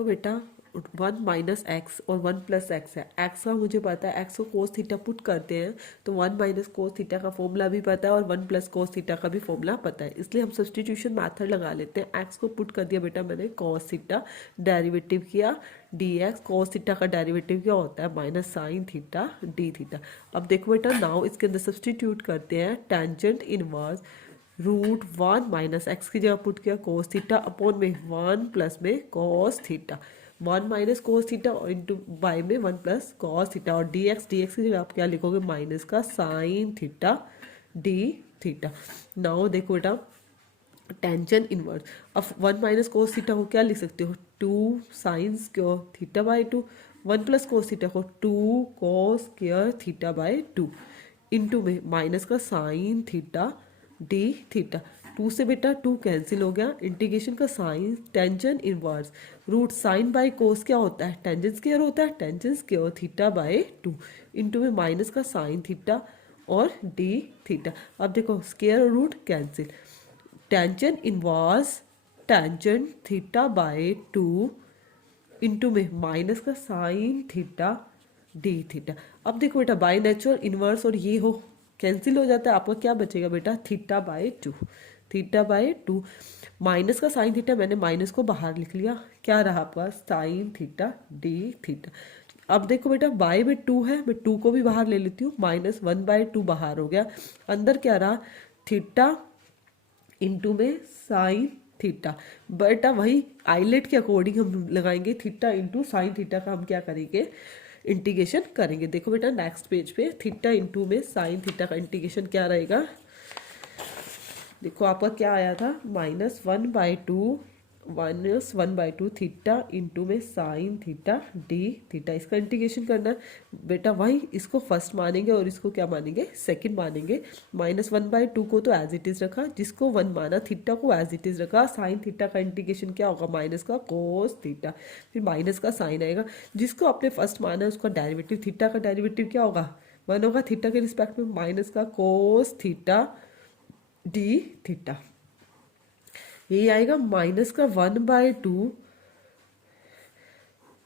देखो बेटा, 1 - x और 1 + x है। x का मुझे पता है, x को कोस थीटा पुट करते हैं तो 1 - कोस थीटा का फॉर्मूला भी पता है और 1 + कोस थीटा का भी फॉर्मूला पता है, इसलिए हम सब्सटीट्यूशन मेथड लगा लेते हैं। x को पुट कर दिया बेटा मैंने, कोस थीटा डेरिवेटिव किया dx, कोस थीटा का डेरिवेटिव क्या होता है minus sign theta d theta. अब देखो बेटा, नाउ इसके अंदर सब्सटीट्यूट करते हैं, टेंजेंट इनवर्स √1 - x की जगह पुट किया कोस थीटा अपॉन में 1 + में कोस थीटा, 1 - कोस थीटा और इंटू बाई में 1 + कोस थीटा, और dx की जगह आप क्या लिखोगे माइनस का sine theta d theta. Now देखो बेटा, टेंजेंट इनवर्स, अब 1 - कोस थीटा को क्या लिख सकते हो, 2 sine square theta by 2, 1 + cos theta को 2 cos square theta by 2 into में माइनस का साइन थीटा डी थीटा। 2 से बेटा 2 कैंसिल हो गया, इंटीग्रेशन का sine tangent inverse root sine by cos क्या होता है, टेंजेंट स्क्वायर होता है, tangent square theta by 2 into में माइनस का साइन थीटा और डी थीटा। अब देखो स्क्वायर और root cancel, tangent inverse tangent theta by 2 into में माइनस का साइन थीटा डी थीटा। अब देखो बेटा, बाई नेचुरल इनवर्स और ये हो कैंसिल हो जाता है, आपका क्या बचेगा बेटा, theta by 2, theta by 2 minus का साइन थीटा, मैंने माइनस को बाहर लिख लिया, क्या रहा आपका साइन थीटा डी थीटा। अब देखो बेटा, बाई में 2 है, मैं 2 को भी बाहर ले लेती हूँ, -1/2 बाहर हो गया, अंदर क्या रहा थीटा इंटू में साइन थीटा। बेटा वही आइलेट के अकॉर्डिंग हम लगाएंगे, थीटा इंटू साइन थीटा का हम क्या करेंगे, इंटीग्रेशन करेंगे। देखो बेटा नेक्स्ट पेज पे, थीटा इंटू में साइन थीटा का इंटीग्रेशन क्या रहेगा, देखो आपका क्या आया था, -1/2 थीटा इंटू में साइन थीटा डी थीटा, इसका इंटीग्रेशन करना है बेटा, वही इसको फर्स्ट मानेंगे और इसको क्या मानेंगे, सेकंड मानेंगे। -1/2 को तो एज इट इज रखा, जिसको 1 माना थीटा को एज इट इज रखा, साइन थीटा का इंटीग्रेशन क्या होगा माइनस का कोस थीटा, फिर माइनस का साइन आएगा, जिसको आपने फर्स्ट माना है उसका डेरिवेटिव, थीटा का डेरिवेटिव क्या होगा 1 होगा, थीटा के रिस्पेक्ट में माइनस का कोस थीटा डी थीटा, यही आएगा माइनस का 1/2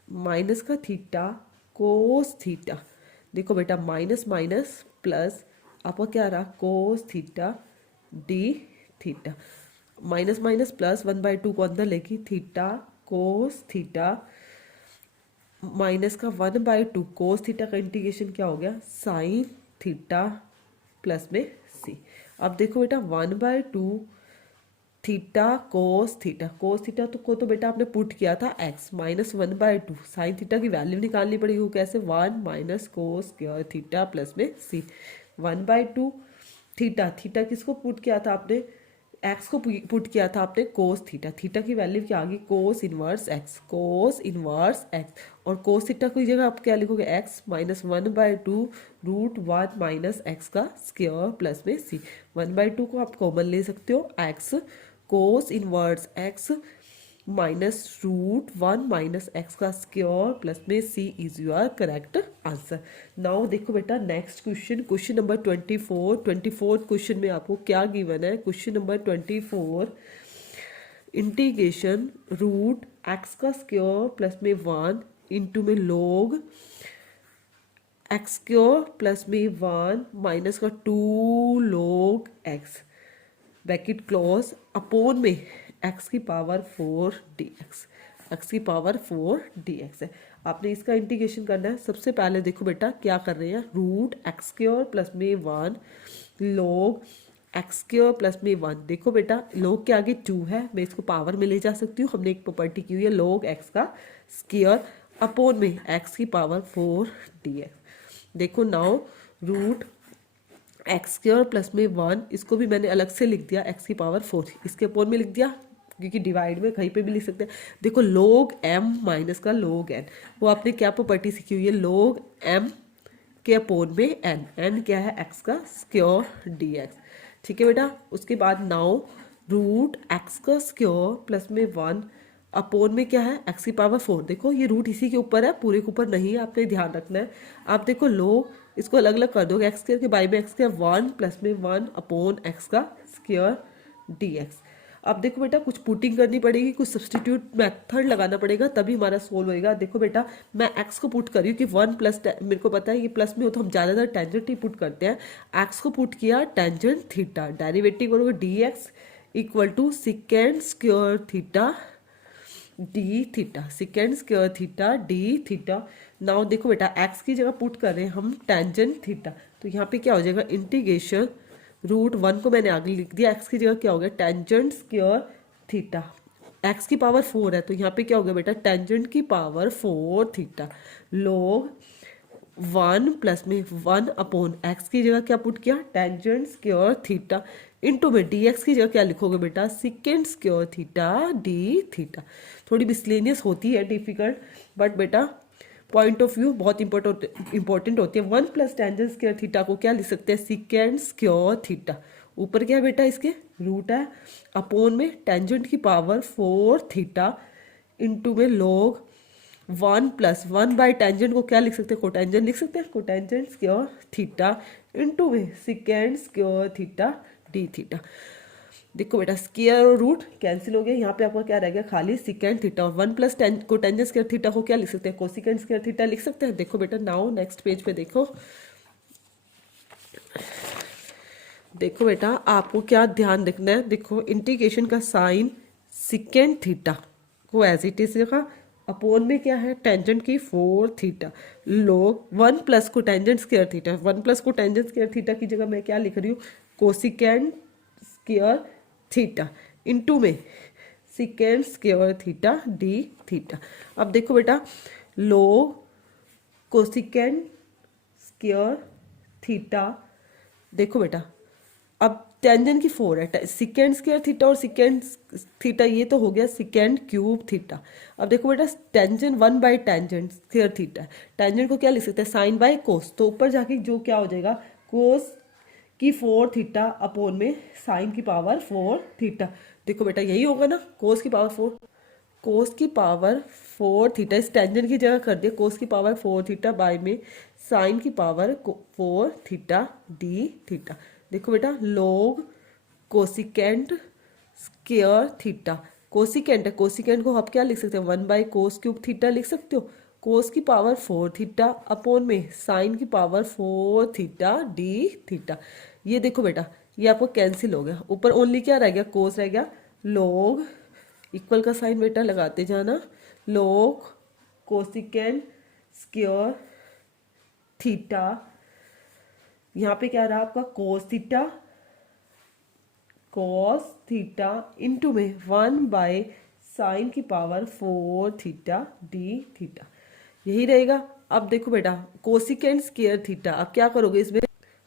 माइनस का थीटा कोस थीटा। देखो बेटा माइनस माइनस प्लस, आपका क्या रहा cos theta d theta, minus minus plus 1/2 को अंदर लेके थीटा कोस थीटा माइनस का 1/2 कोस थीटा का इंटीग्रेशन क्या हो गया साइन थीटा प्लस में सी। अब देखो बेटा 1/2 थीटा कोस थीटा, कोस थीटा को तो बेटा आपने पुट किया था x, -1/2 साइन थीटा की वैल्यू निकालनी पड़ेगी, कैसे 1 - कोस स्क्वायर थीटा प्लस में c, 1/2 थीटा, थीटा किसको पुट किया था आपने, x को पुट किया था आपने कोस थीटा, थीटा की वैल्यू क्या आ गई cos inverse x, cos inverse x, और कोस थीटा की जगह आप क्या लिखोगे x -1/2 √1 - x का स्क्वायर प्लस में c, 1/2 को आप कॉमन ले सकते हो, x cos inverse x -√1 - x का स्क्वायर प्लस में c is your correct answer. Now देखो बेटा next question, question number 24 question में आपको क्या गिवन है, क्वेश्चन नंबर 24, इंटीग्रेशन √x का स्क्वायर प्लस में 1 इंटू में log x स्क्वायर प्लस में 1 माइनस का 2 log x bracket close upon में x की पावर 4 dx, x की पावर 4 dx है। आपने इसका इंटीग्रेशन करना है, सबसे पहले देखो बेटा क्या कर रहे हैं, √x² प्लस में 1 log x² प्लस में 1, देखो बेटा log के आगे 2 है, मैं इसको पावर में ले जा सकती हूँ, हमने एक प्रॉपर्टी की हुई है log x का स्क्वायर अपॉन में x की पावर 4 dx। देखो नाउ √x² प्लस में 1, इसको भी मैंने अलग से लिख दिया x की पावर 4, इसके अपॉन में लिख दिया, क्योंकि डिवाइड में कहीं पे भी लिख सकते हैं। देखो log m माइनस का log n, वो आपने क्या प्रॉपर्टी सीखी हुई है, log m के अपॉन में n क्या है x का स्क्वायर dx, ठीक है बेटा। उसके बाद नाउ √x का स्क्वायर प्लस में 1 अपॉन में क्या है x की पावर 4, देखो ये रूट इसी के ऊपर है, पूरे के ऊपर नहीं है, आपने ध्यान रखना है। आप देखो log इसको अलग अलग कर दोगे, x² के बाई में x² 1 प्लस में 1 अपॉन x का स्क्वायर dx। अब देखो बेटा कुछ पुटिंग करनी पड़ेगी, कुछ सब्सटीट्यूट मेथड लगाना पड़ेगा, तभी हमारा सोल्व होएगा। देखो बेटा मैं एक्स को पुट कर रही हूँ कि 1 प्लस, मेरे को पता है ये प्लस में हो तो हम ज़्यादातर टेंजेंट ही पुट करते हैं। एक्स को पुट किया टेंजेंट थीटा, डेरिवेटिव करोगे d x equal to secant square theta d theta, secant square theta d theta. Now देखो बेटा एक्स की जगह पुट कर रहे हैं हम टेंजेंट थीटा, तो यहाँ पे क्या हो जाएगा इंटीग्रेशन √1 को मैंने आगे लिख दिया, एक्स की जगह क्या हो गया टेंजेंट स्क्वायर थीटा। एक्स की पावर 4 है तो यहाँ पे क्या हो गया बेटा टेंजेंट की पावर 4 थीटा log 1 प्लस में 1 अपॉन एक्स की जगह क्या पुट किया टेंजेंट स्क्वायर थीटा इंटू में डी एक्स की जगह क्या लिखोगे बेटा secant square theta d theta. थोड़ी मिसलेनियस होती है डिफिकल्ट, बट बेटा पॉइंट ऑफ व्यू बहुत इंपॉर्टेंट होती है। 1 प्लस टेंजेंट स्क्वायर थीटा को क्या लिख सकते हैं सिकेंड स्क्वायर थीटा, ऊपर क्या है बेटा इसके रूट है, अपोन में टेंजेंट की पावर 4 थीटा इंटू में log 1 प्लस 1 बाई टेंजेंट को क्या लिख सकते हैं कोटेंजेंट लिख सकते हैं, कोटेंजेंट स्क्वायर थीटा इंटू में secant square theta d theta. देखो बेटा स्क्वायर और रूट कैंसिल हो गया, यहाँ पे आपका क्या रह गया खाली सिकेंड थीटा, और 1 प्लस कोटेंजेंट स्क्वायर थीटा को क्या लिख सकते हैं कोसिकेंड स्क्वायर थीटा लिख सकते हैं। देखो बेटा नाउ नेक्स्ट पेज पे देखो, देखो बेटा आपको क्या ध्यान रखना है, देखो इंटीग्रेशन का साइन सिकेंड थीटा को एज इट इज रखा, अपोन में क्या है टेंजेंट की 4 थीटा log 1 प्लस को टेंजेंट स्क्वायर थीटा, 1 प्लस को टेंजेंट स्क्वायर थीटा की जगह मैं क्या लिख रही हूँ कोसिकेंड स्क्वायर थीटा इंटू में secant square theta d theta. अब देखो बेटा log कोसिकेंड स्क्वायर थीटा, देखो बेटा अब टेंजेंट की 4 है, सिकेंड स्क्वायर थीटा और सिकेंड थीटा ये तो हो गया सिकेंड क्यूब थीटा। अब देखो बेटा tangent 1 by tangent square theta, tangent को क्या लिख सकते हैं साइन बाई कोस, तो ऊपर जाके जो क्या हो जाएगा कोस की 4 थीटा अपोन में साइन की पावर 4 थीटा। देखो बेटा यही होगा ना कोस की पावर 4, कोस की पावर 4 थीटा, इस टेंजेंट की जगह कर दिया कोस की पावर 4 थीटा बाय में साइन की पावर 4 थीटा डी थीटा। देखो बेटा log cosecant square theta, cosecant है कोसिकेंट को आप क्या लिख सकते हैं 1 बाई कोस क्यूब थीटा लिख सकते हो, कोस की पावर 4 थीटा अपोन में साइन की पावर 4 थीटा डी थीटा। ये देखो बेटा ये आपको कैंसिल हो गया, ऊपर ओनली क्या रह गया कोस रह गया, log इक्वल का साइन बेटा लगाते जाना log कोसिकेंट स्क्वायर थीटा, यहाँ पे क्या रहा आपका cos थीटा इंटू में 1 बाय साइन की पावर 4 थीटा डी थीटा, यही रहेगा। अब देखो बेटा कोसिकेंड स्क्वायर थीटा, अब क्या करोगे इसमें,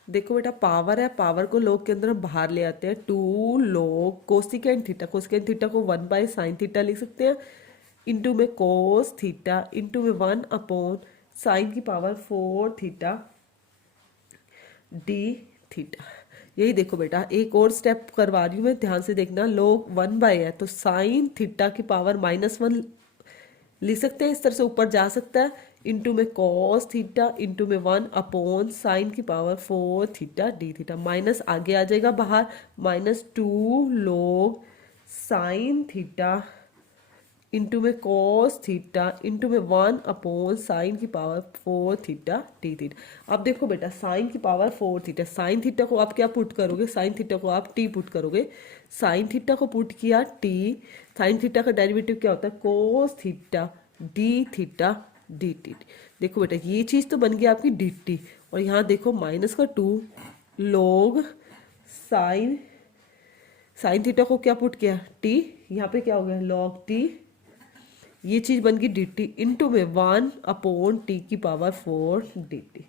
देखो बेटा पावर है, पावर को log के अंदर हम बाहर ले आते हैं, 2 log cosecant theta, cosecant theta को 1 बाय साइन थीटा लिख सकते हैं इंटू में कोस थीटा इंटू में 1 अपॉन साइन की पावर 4 थीटा डी थीटा। यही देखो बेटा एक और स्टेप करवा रही हूँ मैं, ध्यान से देखना, log 1 बाय है तो साइन थीटा की पावर -1 लिख सकते हैं, इस तरह से ऊपर जा सकता है इंटू में कॉस थीटा इंटू में 1 अपॉन साइन की power 4 theta d theta, minus आगे आ जाएगा बाहर -2 log साइन थीटा इंटू में कॉस थीटा इंटू में 1 अपॉन साइन की पावर 4 थीटा डी थीटा। अब देखो बेटा साइन की पावर 4 थीटा, साइन थीटा को आप क्या पुट करोगे, साइन थीटा को आप टी पुट करोगे, साइन थीटा को पुट किया टी, साइन थीटा का डेरिवेटिव क्या होता है cos theta d theta D t. देखो बेटा ये चीज़ तो बन गई आपकी डी टी, और यहाँ देखो -2 log साइन थीटा को क्या पुट किया टी, यहाँ पे क्या हो गया log टी, ये चीज बन गई डी टी इंटू में 1 अपॉन टी की पावर 4 डी टी,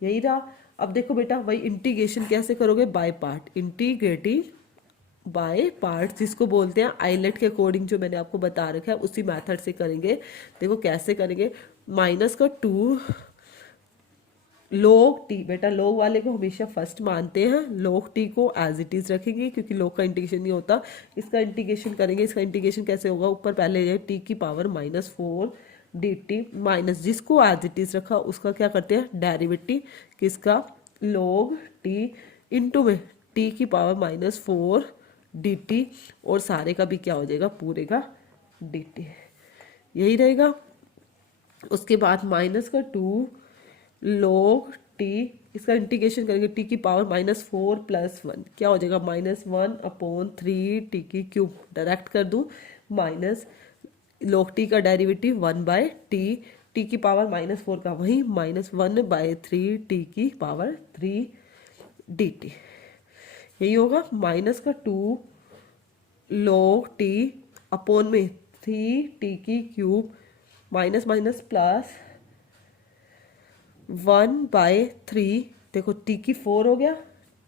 यही रहा। अब देखो बेटा वही इंटीग्रेशन कैसे करोगे by part, integrating by part जिसको बोलते हैं आइलेट के अकॉर्डिंग, जो मैंने आपको बता रखा है उसी मेथड से करेंगे। देखो कैसे करेंगे, -2 log टी, बेटा log वाले को हमेशा फर्स्ट मानते हैं, log टी को एज इट इज रखेंगे क्योंकि log का इंटीग्रेशन नहीं होता, इसका इंटीग्रेशन करेंगे। इसका इंटीग्रेशन कैसे होगा, ऊपर पहले है टी की पावर -4 डी टी माइनस जिसको एज इट इज रखा उसका क्या करते हैं डेरिवेटिव किसका log टी इंटू में टी की पावर -4 dt और सारे का भी क्या हो जाएगा, पूरे का dt, यही रहेगा। उसके बाद माइनस का 2 log t, इसका इंटीग्रेशन करेंगे t की पावर -4 + 1 क्या हो जाएगा, -1/3t³ डायरेक्ट कर दूं, माइनस log t का डेरिवेटिव 1/t, t की पावर -4 का वही -1/3t³ dt, यही होगा। माइनस का 2 log t अपॉन में 3t³ माइनस माइनस प्लस 1/3, देखो t की 4 हो गया,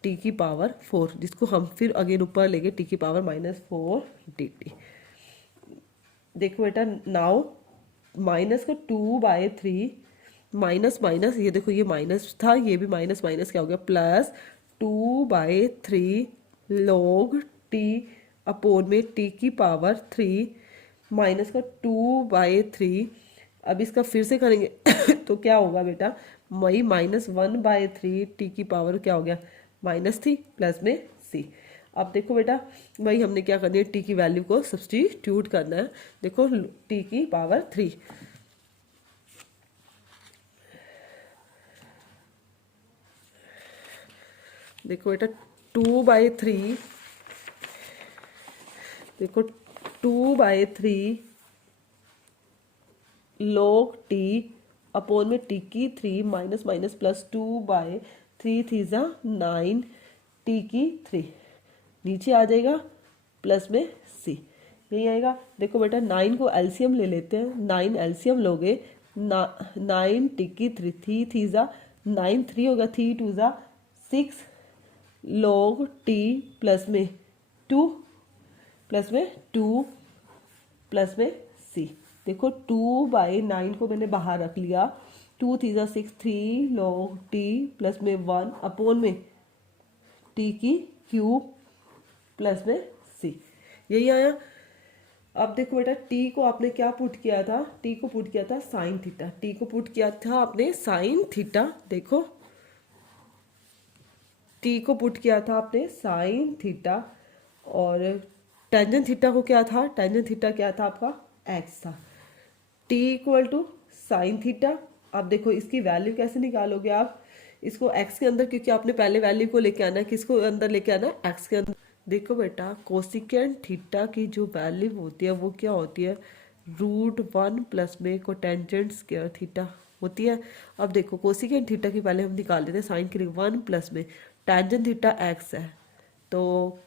t की पावर 4, जिसको हम फिर अगेन ऊपर लेंगे t की पावर -4 dt। देखो बेटा नाउ माइनस का 2/3 माइनस माइनस, ये देखो ये माइनस था, ये भी माइनस माइनस क्या हो गया, प्लस 2/3 log t अपॉन में t की पावर 3 माइनस का 2/3। अब इसका फिर से करेंगे तो क्या होगा बेटा, वही -1/3 t की पावर क्या हो गया, -3 प्लस में c। अब देखो बेटा वही हमने क्या करनी है, t की वैल्यू को सब्सटीट्यूट करना है। देखो t की पावर 3, देखो बेटा 2/3, देखो 2/3 log t अपॉन में t की 3 माइनस माइनस प्लस 2/3 थीजा 9 t की 3, नीचे आ जाएगा प्लस में c, यही आएगा। देखो बेटा 9 को एलसीएम ले लेते हैं, 9 एलसीएम लोगे 9 t की 3, 3 थीजा 9, 3 होगा, 3 2 ज़ा 6 log t प्लस में 2 प्लस में 2 प्लस में c। देखो 2/9 को मैंने बाहर रख लिया, 2 3 6, 3 log t प्लस में 1 अपॉन में t की क्यूब प्लस में c, यही आया। अब देखो बेटा t को आपने क्या पुट किया था, t को पुट किया था साइन थीटा, t को पुट किया था आपने साइन थीटा, देखो t को पुट किया था आपने साइन थीटा, और टेंजेंट थीटा को क्या था, टेंजेंट थीटा क्या था आपका, x था। t equal to sine theta. अब देखो इसकी वैल्यू कैसे निकालोगे आप, इसको x के अंदर, क्योंकि आपने पहले वैल्यू को लेके आना है, किसको अंदर लेके आना है, x के अंदर। देखो बेटा कोसिकेंट थीटा की जो वैल्यू होती है वो क्या होती है, √1 प्लस में कोटेंजेंट स्क्वायर थीटा होती है। अब देखो कोसिकेंट थीटा की पहले हम निकाल लेते हैं, साइन के लिए 1 प्लस में टेंजेंट थीटा x है, तो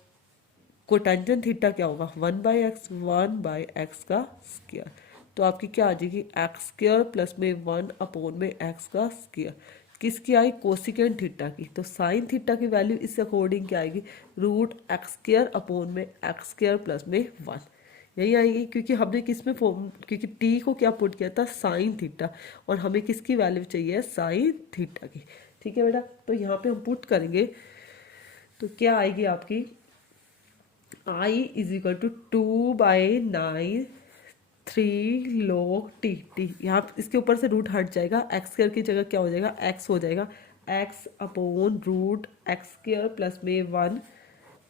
कोटेंजेंट थीटा क्या होगा, 1/x, 1/x का स्क्वायर, तो आपकी क्या आ जाएगी, x² प्लस में 1 अपॉन में x का स्क्वायर, किसकी आई, कोसिकेंट थीटा की। तो साइन थीटा की वैल्यू इस अकॉर्डिंग क्या आएगी, √x² अपॉन में x² प्लस में 1, यही आएगी। क्योंकि हमने किस में फॉर्म, क्योंकि t को क्या पुट किया था, साइन थीटा, और हमें किसकी वैल्यू चाहिए, साइन थीटा की। ठीक है बेटा, तो यहाँ पे हम पुट करेंगे तो क्या आएगी आपकी, i is equal to 2/9 3 log t, यहाँ इसके ऊपर से रूट हट जाएगा, x² की जगह क्या हो जाएगा, x हो जाएगा, x अपॉन √x² प्लस में 1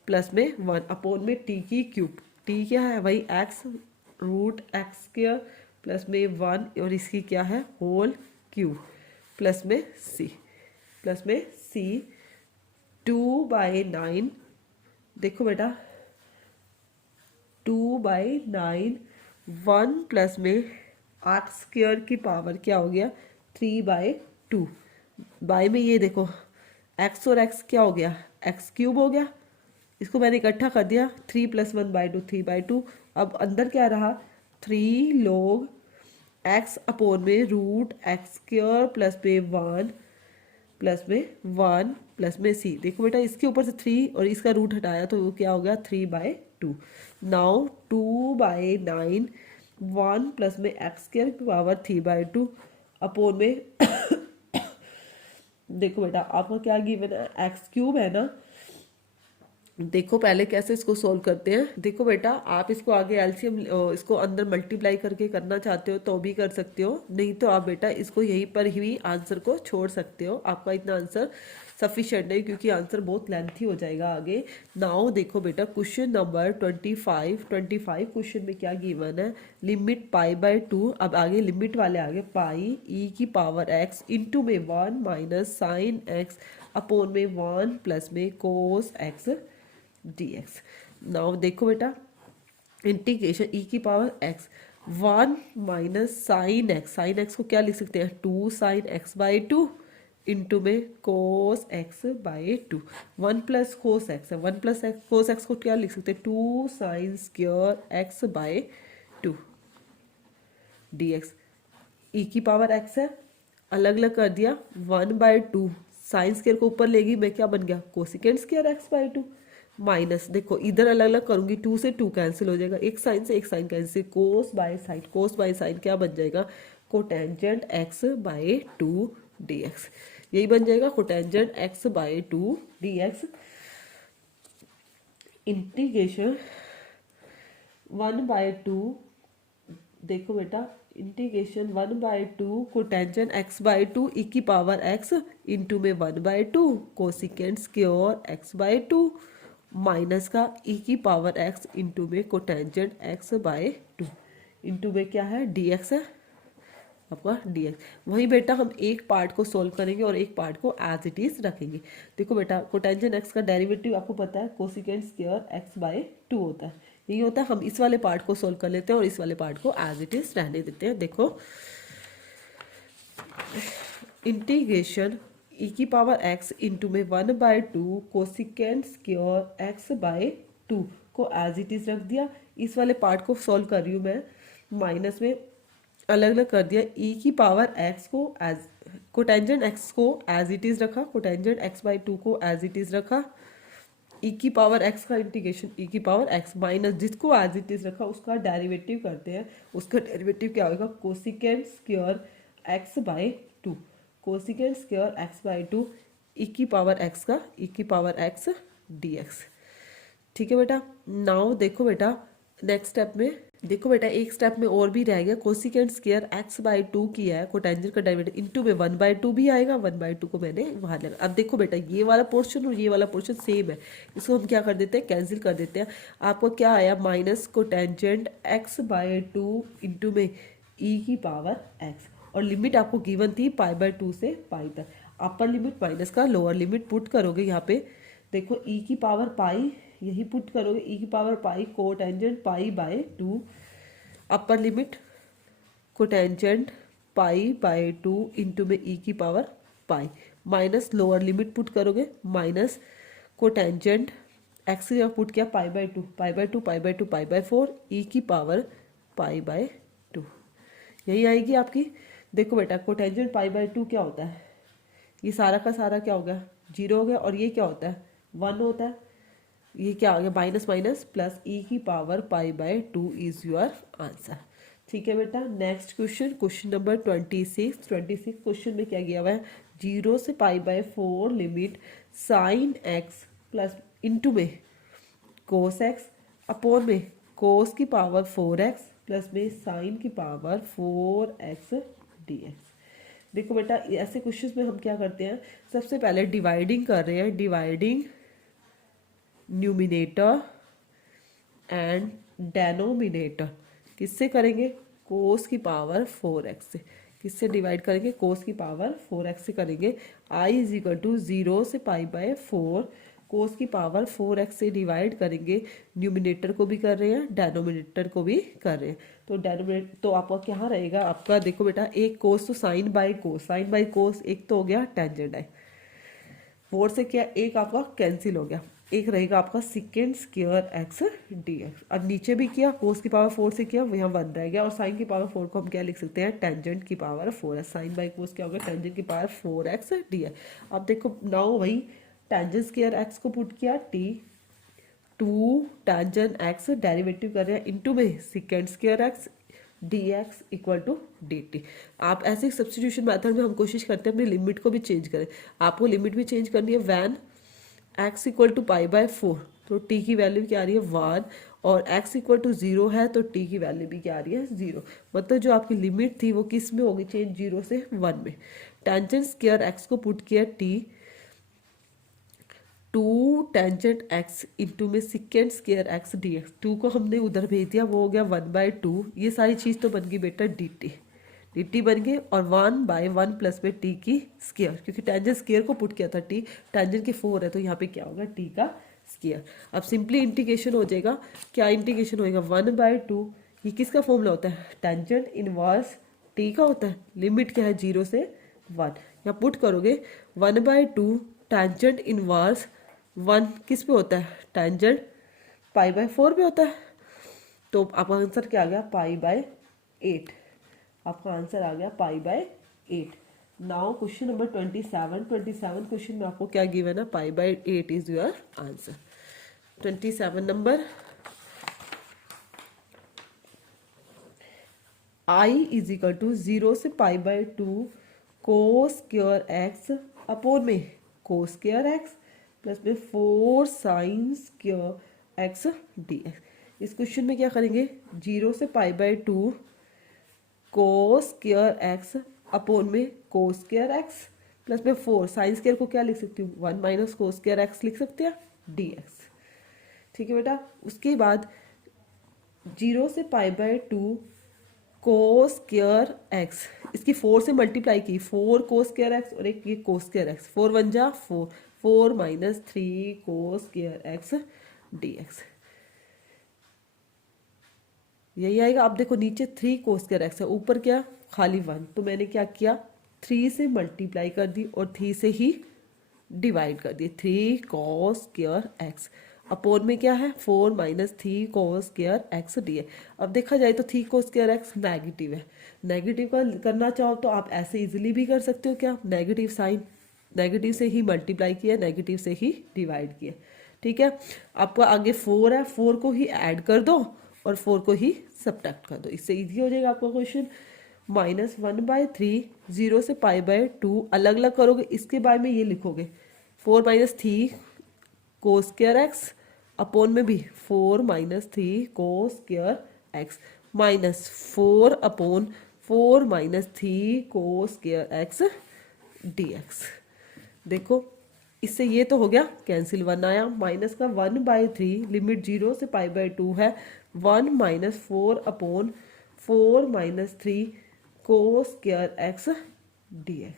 प्लस में 1 अपॉन में t की क्यूब, t क्या है वही x √x² प्लस में 1 और इसकी क्या है होल क्यूब प्लस में c, प्लस में c 2/9। देखो बेटा 2/9 1 प्लस में x² की पावर क्या हो गया, 3/2, बाय में ये देखो x और x क्या हो गया, x³ हो गया, इसको मैंने इकट्ठा कर दिया, 3 + 1/2 3/2। अब अंदर क्या रहा, 3 log x अपॉन में √x² प्लस में 1 प्लस में 1 प्लस में c। देखो बेटा इसके ऊपर से 3 और इसका रूट हटाया तो वो क्या हो गया, 3/2। नाउ 2/9 1 प्लस में x² की पावर 3/2 अपॉन में देखो बेटा आपका क्या गिवन है, x³ है ना, देखो पहले कैसे इसको सोल्व करते हैं। देखो बेटा, आप इसको आगे एलसीएम इसको अंदर मल्टीप्लाई करके करना चाहते हो तो भी कर सकते हो, नहीं तो आप बेटा इसको यहीं पर ही आंसर को छोड़ सकते हो। आपका इतना आंसर सफिशिएंट नहीं, क्योंकि आंसर बहुत लेंथी हो जाएगा आगे। नाउ देखो बेटा, क्वेश्चन नंबर 25 क्वेश्चन में क्या गिवन है, लिमिट π/2। अब आगे लिमिट वाले आगे पाई e⁻x इंटू में 1 माइनस साइन एक्स अपॉन में 1 प्लस में कोस एक्स dx। नाउ देखो बेटा, integration e⁻x 1 minus sine x को क्या लिख सकते हैं, 2 साइन x/2 इंटू में कोस x/2। 1 प्लस कोस एक्स है, 1 प्लस कोस एक्स को क्या लिख सकते हैं, 2 sine square x/2 dx। e⁻x है, अलग अलग कर दिया, 1/2 साइन स्क्वायर को ऊपर लेगी मैं, क्या बन गया, कोसिकेंड स्क्वायर x/2 माइनस, देखो इधर अलग अलग करूंगी, 2 से 2 कैंसिल हो जाएगा, एक साइन से एक sine cancel, cos by sine क्या बन जाएगा, कोटेंजेंट x/2 dx। यही बन जाएगा कोटेंजेंट x/2 dx। इंटीग्रेशन 1/2, देखो बेटा integration 1/2 cotangent x/2 e⁻x into में 1/2 कोसिकेंड स्क्वायर x/2 माइनस का e⁻x इंटू में कोटेंजेंट x/2 इंटू में क्या है, dx है आपका dx। वहीं बेटा हम एक पार्ट को सोल्व करेंगे और एक पार्ट को एज इट इज रखेंगे। देखो बेटा, कोटेंजेंट x का डेरिवेटिव आपको पता है कोसिकेंड स्क्वायर x/2 होता है, यही होता है। हम इस वाले पार्ट को सोल्व कर लेते हैं और इस वाले पार्ट को एज इट इज रहने देते हैं। देखो इंटीग्रेशन e⁻x इंटू में 1/2 कोसिकेंड स्क्वायर x/2 को एज इट इज रख दिया। इस वाले पार्ट को सोल्व कर रही हूँ मैं, माइनस में अलग अलग कर दिया, e⁻x को एज कोटेंजेंट x को एज इट इज रखा, कोटेंजेंट x/2 को एज इट इज रखा, e⁻x का इंटीग्रेशन e⁻x माइनस जिसको एज इट इज रखा उसका डेरिवेटिव करते हैं। उसका डेरिवेटिव क्या होगा, cosecant square x/2, cosecant square x/2 e⁻x का e⁻x dx। ठीक है बेटा। नाउ देखो बेटा नेक्स्ट स्टेप में, देखो बेटा एक स्टेप में और भी रह गया, कोसिकेंड स्क्वायर x/2 किया है, कोटेंजेंट का डेरिवेटिव इंटू में 1/2 भी आएगा, 1/2 को मैंने वहां लगा। अब देखो बेटा ये वाला पोर्शन और ये वाला पोर्शन सेम है, इसको हम क्या कर देते हैं, कैंसिल कर देते हैं। आपको क्या आया, माइनस कोटेंजेंट x/2 इंटू में e⁻x, और लिमिट आपको गिवन थी π/2 से पाई तक। अपर लिमिट माइनस का लोअर लिमिट पुट करोगे यहाँ पे, देखो e⁻π यही पुट करोगे, e⁻π cotangent π/2, upper limit cotangent π/2 into में e⁻π minus lower limit put करोगे, माइनस कोटेंजेंट एक्स की पुट किया π/2 π/4 e⁻π/2, यही आएगी आपकी। देखो बेटा कोटेंजेंट π/2 क्या होता है, ये सारा का सारा क्या हो गया, 0 हो गया, और ये क्या होता है, 1 होता है। ये क्या आ गया, minus minus plus e⁻π/2 is your answer. ठीक है बेटा। Next question, question number 26 question में क्या किया हुआ है, 0 से π/4 limit sine x plus into में कोस एक्स अपॉन में कोस की पावर 4x प्लस में साइन की पावर 4x dx। देखो बेटा ऐसे क्वेश्चंस में हम क्या करते हैं, सबसे पहले डिवाइडिंग कर रहे हैं, डिवाइडिंग न्यूमिनेटर एंड डेनोमिनेटर किससे करेंगे, कोस की पावर 4x से। किससे डिवाइड करेंगे, कोस की पावर 4x से करेंगे। i इज इक्वल टू 0 से π/4 कोस की पावर 4x से डिवाइड करेंगे। न्यूमिनेटर को भी कर रहे हैं, डेनोमिनेटर को भी कर रहे हैं। तो डेनोमिनेटर तो आपका क्या रहेगा, आपका देखो बेटा एक कोस तो sine by cos, sine by cos एक तो हो गया टेंजेंट है, 4 से क्या एक आपका कैंसिल हो गया, एक रहेगा आपका सिकेंड स्क्वायर x dx। अब नीचे भी किया, कोस की पावर 4 से किया, यहाँ 1 रह गया, और साइन की पावर 4 को हम क्या लिख सकते हैं, टेंजेंट की पावर 4 है। साइन बाई कोस क्या होगा, टेंजेंट की पावर 4x dx। अब देखो नाउ वही टेंजेंट स्क्वायर x को पुट किया, t 2 टेंजेंट x डेरिवेटिव कर रहे हैं इंटू में secant square x dx equal to dt। आप ऐसे सब्सटीट्यूशन मेथड में हम कोशिश करते हैं अपनी लिमिट को भी चेंज करें। आपको लिमिट भी चेंज करनी है, वैन x इक्वल टू π/4 तो टी की वैल्यू क्या आ रही है 1, और x इक्वल टू 0 है तो टी की वैल्यू भी क्या आ रही है 0। मतलब जो आपकी लिमिट थी वो किस में होगी चेंज, 0 से 1 में। टेंजेंट स्क्वायर x को पुट किया t, 2 टेंजेंट x इंटू में सिकेंड स्क्वायर x dx, 2 को हमने उधर भेज दिया, वो हो गया 1/2। ये सारी चीज़ तो बन गई बेटा dt बन गई, और 1/1 प्लस में t की स्क्वायर, क्योंकि टेंजेंट स्क्वायर को पुट किया था t, टेंजेंट की 4 है तो यहाँ पे क्या होगा t का स्क्वायर। अब सिंपली इंटीग्रेशन हो जाएगा, क्या इंटीग्रेशन होएगा 1/2, ये किसका फॉर्मूला होता है टेंजेंट इनवर्स t का होता है, लिमिट क्या है 0 से 1, यहाँ पुट करोगे 1/2 टेंजेंट इनवर्स 1 किस पे होता है टेंजेंट π/4 पे होता है, तो आपका आंसर क्या आ गया π/8, आपका आंसर आ गया π/8। नाउ क्वेश्चन नंबर 27 क्वेश्चन में आपको क्या गिवन है ना, π/8 is your answer. 27 number, i is equal to 0 से π/2 कोस स्क्वायर एक्स अपॉन में कोस स्क्वायर एक्स प्लस में 4 साइन स्क्वायर एक्स dx। इस क्वेश्चन में क्या करेंगे, 0 से π/2 कोस स्क्वायर एक्स अपॉन में कोस स्क्वायर एक्स प्लस में 4 साइन स्क्वायर को क्या लिख सकती हूँ 1 माइनस कोस स्क्वायर एक्स लिख सकते हैं dx। ठीक है बेटा, उसके बाद 0 से π/2 कोस स्क्वायर एक्स, इसकी 4 से मल्टीप्लाई की, 4 कोस स्क्वायर एक्स और एक ये कोस स्क्वायर एक्स, 4 1 जा 4, 4 माइनस 3 कोस स्क्वायर एक्स dx, यही आएगा। अब देखो नीचे 3 कोस स्क्वायर एक्स है, ऊपर क्या खाली 1, तो मैंने क्या किया 3 से मल्टीप्लाई कर दी और 3 से ही डिवाइड कर दी, 3 कोस स्क्वायर एक्स अपॉन में क्या है 4 माइनस 3 कोस स्क्वायर एक्स डी है। अब देखा जाए तो 3 कोस स्क्वायर एक्स नेगेटिव है, नेगेटिव का करना चाहो तो आप ऐसे इजीली भी कर सकते हो, क्या नेगेटिव साइन, नेगेटिव से ही मल्टीप्लाई किया, नेगेटिव से ही डिवाइड किया। ठीक है, आपको आगे 4 है, 4 को ही ऐड कर दो और 4 को ही सब्ट्रैक्ट कर दो, इससे इजी हो जाएगा आपका क्वेश्चन। -1/3 0 से π/2 अलग अलग करोगे, इसके बारे में ये लिखोगे 4 माइनस 3 कोस स्क्वायर एक्स अपॉन में भी 4 माइनस 3 कोस square x minus 4 upon 4 minus 3 कोस स्क्वायर एक्स dx। देखो इससे ये तो हो गया कैंसिल, 1 आया, माइनस का 1/3 लिमिट 0 से π/2 है, 1 माइनस 4 अपॉन 4 माइनस 3 कोस स्क्वायर एक्स dx,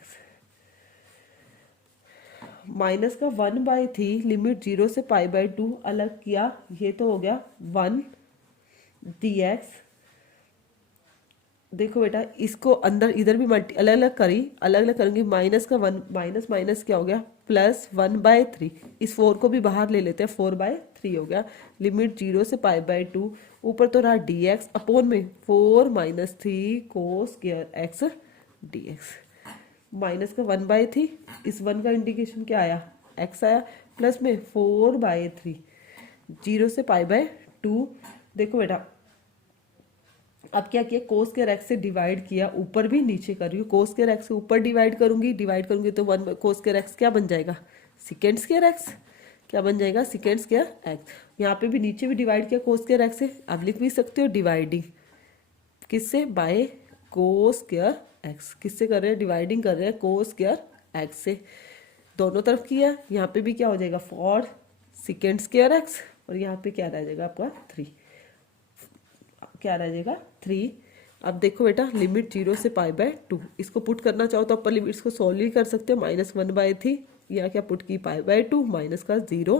माइनस का 1/3 लिमिट 0 से π/2 अलग किया, ये तो हो गया 1 dx। देखो बेटा इसको अंदर इधर भी मल्टी अलग अलग करी, अलग अलग करेंगे, माइनस का 1 माइनस माइनस क्या हो गया प्लस 1/3, इस 4 को भी बाहर ले लेते हैं, 4/3 हो गया, लिमिट 0 से π/2, ऊपर तो रहा dx अपॉन में 4 माइनस 3 कोस स्क्वायर एक्स dx, माइनस का 1/3, इस 1 का इंडिकेशन क्या आया x आया, प्लस में 4/3 0 से π/2। देखो बेटा अब क्या किया, कोस स्क्वायर एक्स से डिवाइड किया, ऊपर भी नीचे कर रही हूँ, कोस स्क्वायर एक्स से ऊपर डिवाइड करूंगी तो 1 कोस स्क्वायर एक्स क्या बन जाएगा सेकेंड स्क्वायर एक्स, क्या बन जाएगा सेकेंड स्क्वायर एक्स। यहाँ पे भी नीचे भी डिवाइड किया कोस स्क्वायर एक्स से, आप लिख भी सकते हो डिवाइडिंग किससे, बाय कोस स्क्वायर एक्स, किससे कर रहे हैं डिवाइडिंग कर रहे हैं कोस स्क्वायर एक्स से, दोनों तरफ किया। यहाँ पे भी क्या हो जाएगा फॉर सेकेंड स्क्वायर एक्स, और यहाँ पे क्या रह जाएगा आपका 3, क्या रह जाएगा 3। अब देखो बेटा लिमिट 0 से π/2, इसको पुट करना चाहो तो अपर लिमिट्स को सॉल्व ही कर सकते हो, -1/3 या क्या पुट की π/2 माइनस का 0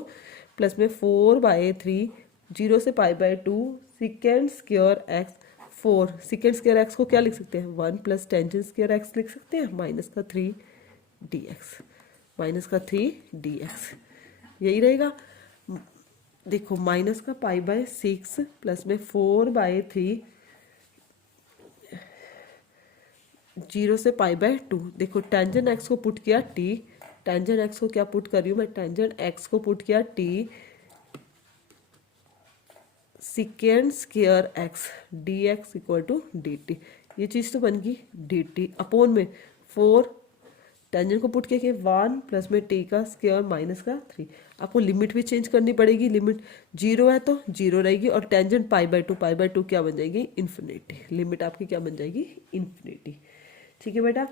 प्लस में 4/3 0 से π/2 second square x, 4 second square x को क्या लिख सकते हैं 1 प्लस टेंजेंट स्क्वायर एक्स लिख सकते हैं, माइनस का 3 dx, माइनस का 3 dx यही रहेगा। देखो माइनस का π/6 प्लस में 4/3 0 से π/2, देखो टेंजेंट एक्स को पुट किया t, टेंजेंट एक्स को क्या पुट कर रही हूँ मैं, टेंजेंट एक्स को पुट किया t secant square x dx equal to dt, ये चीज़ तो बन गई dt अपॉन में 4 टेंजेंट को पुट किया 1 प्लस में टी का स्क्वायर माइनस का 3। आपको लिमिट भी चेंज करनी पड़ेगी, लिमिट 0 है तो 0 रहेगी और टेंजेंट पाई बाय टू क्या बन जाएगी, इन्फिनिटी। लिमिट आपकी क्या बन जाएगी, इन्फिनिटी। ठीक है बेटा,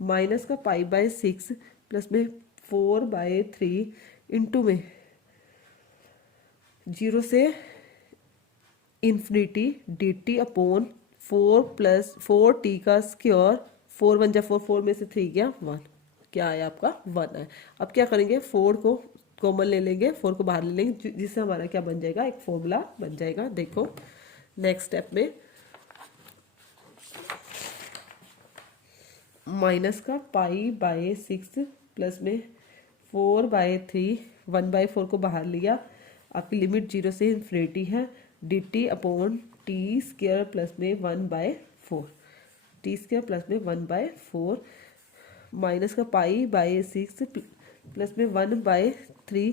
माइनस का पाई/6 प्लस में 4/3 इंटू में 0 से infinity D T upon 4 + 4 T का स्क्वायर। 4 1 जा 4, 4 में से 3 गया 1, क्या आया आपका 1 है। अब क्या करेंगे, 4 को कॉमन ले लेंगे, 4 को बाहर ले लेंगे, जिससे हमारा क्या बन जाएगा, एक फॉर्मूला बन जाएगा। देखो नेक्स्ट स्टेप में माइनस का पाई/6 प्लस में 4/3, 1/4 को बाहर लिया, आपकी लिमिट 0 से इन्फिनिटी है, D T upon T square plus में 1/4, टी स्क्वायर प्लस में 1/4 माइनस का पाई/6 प्लस में 1/3।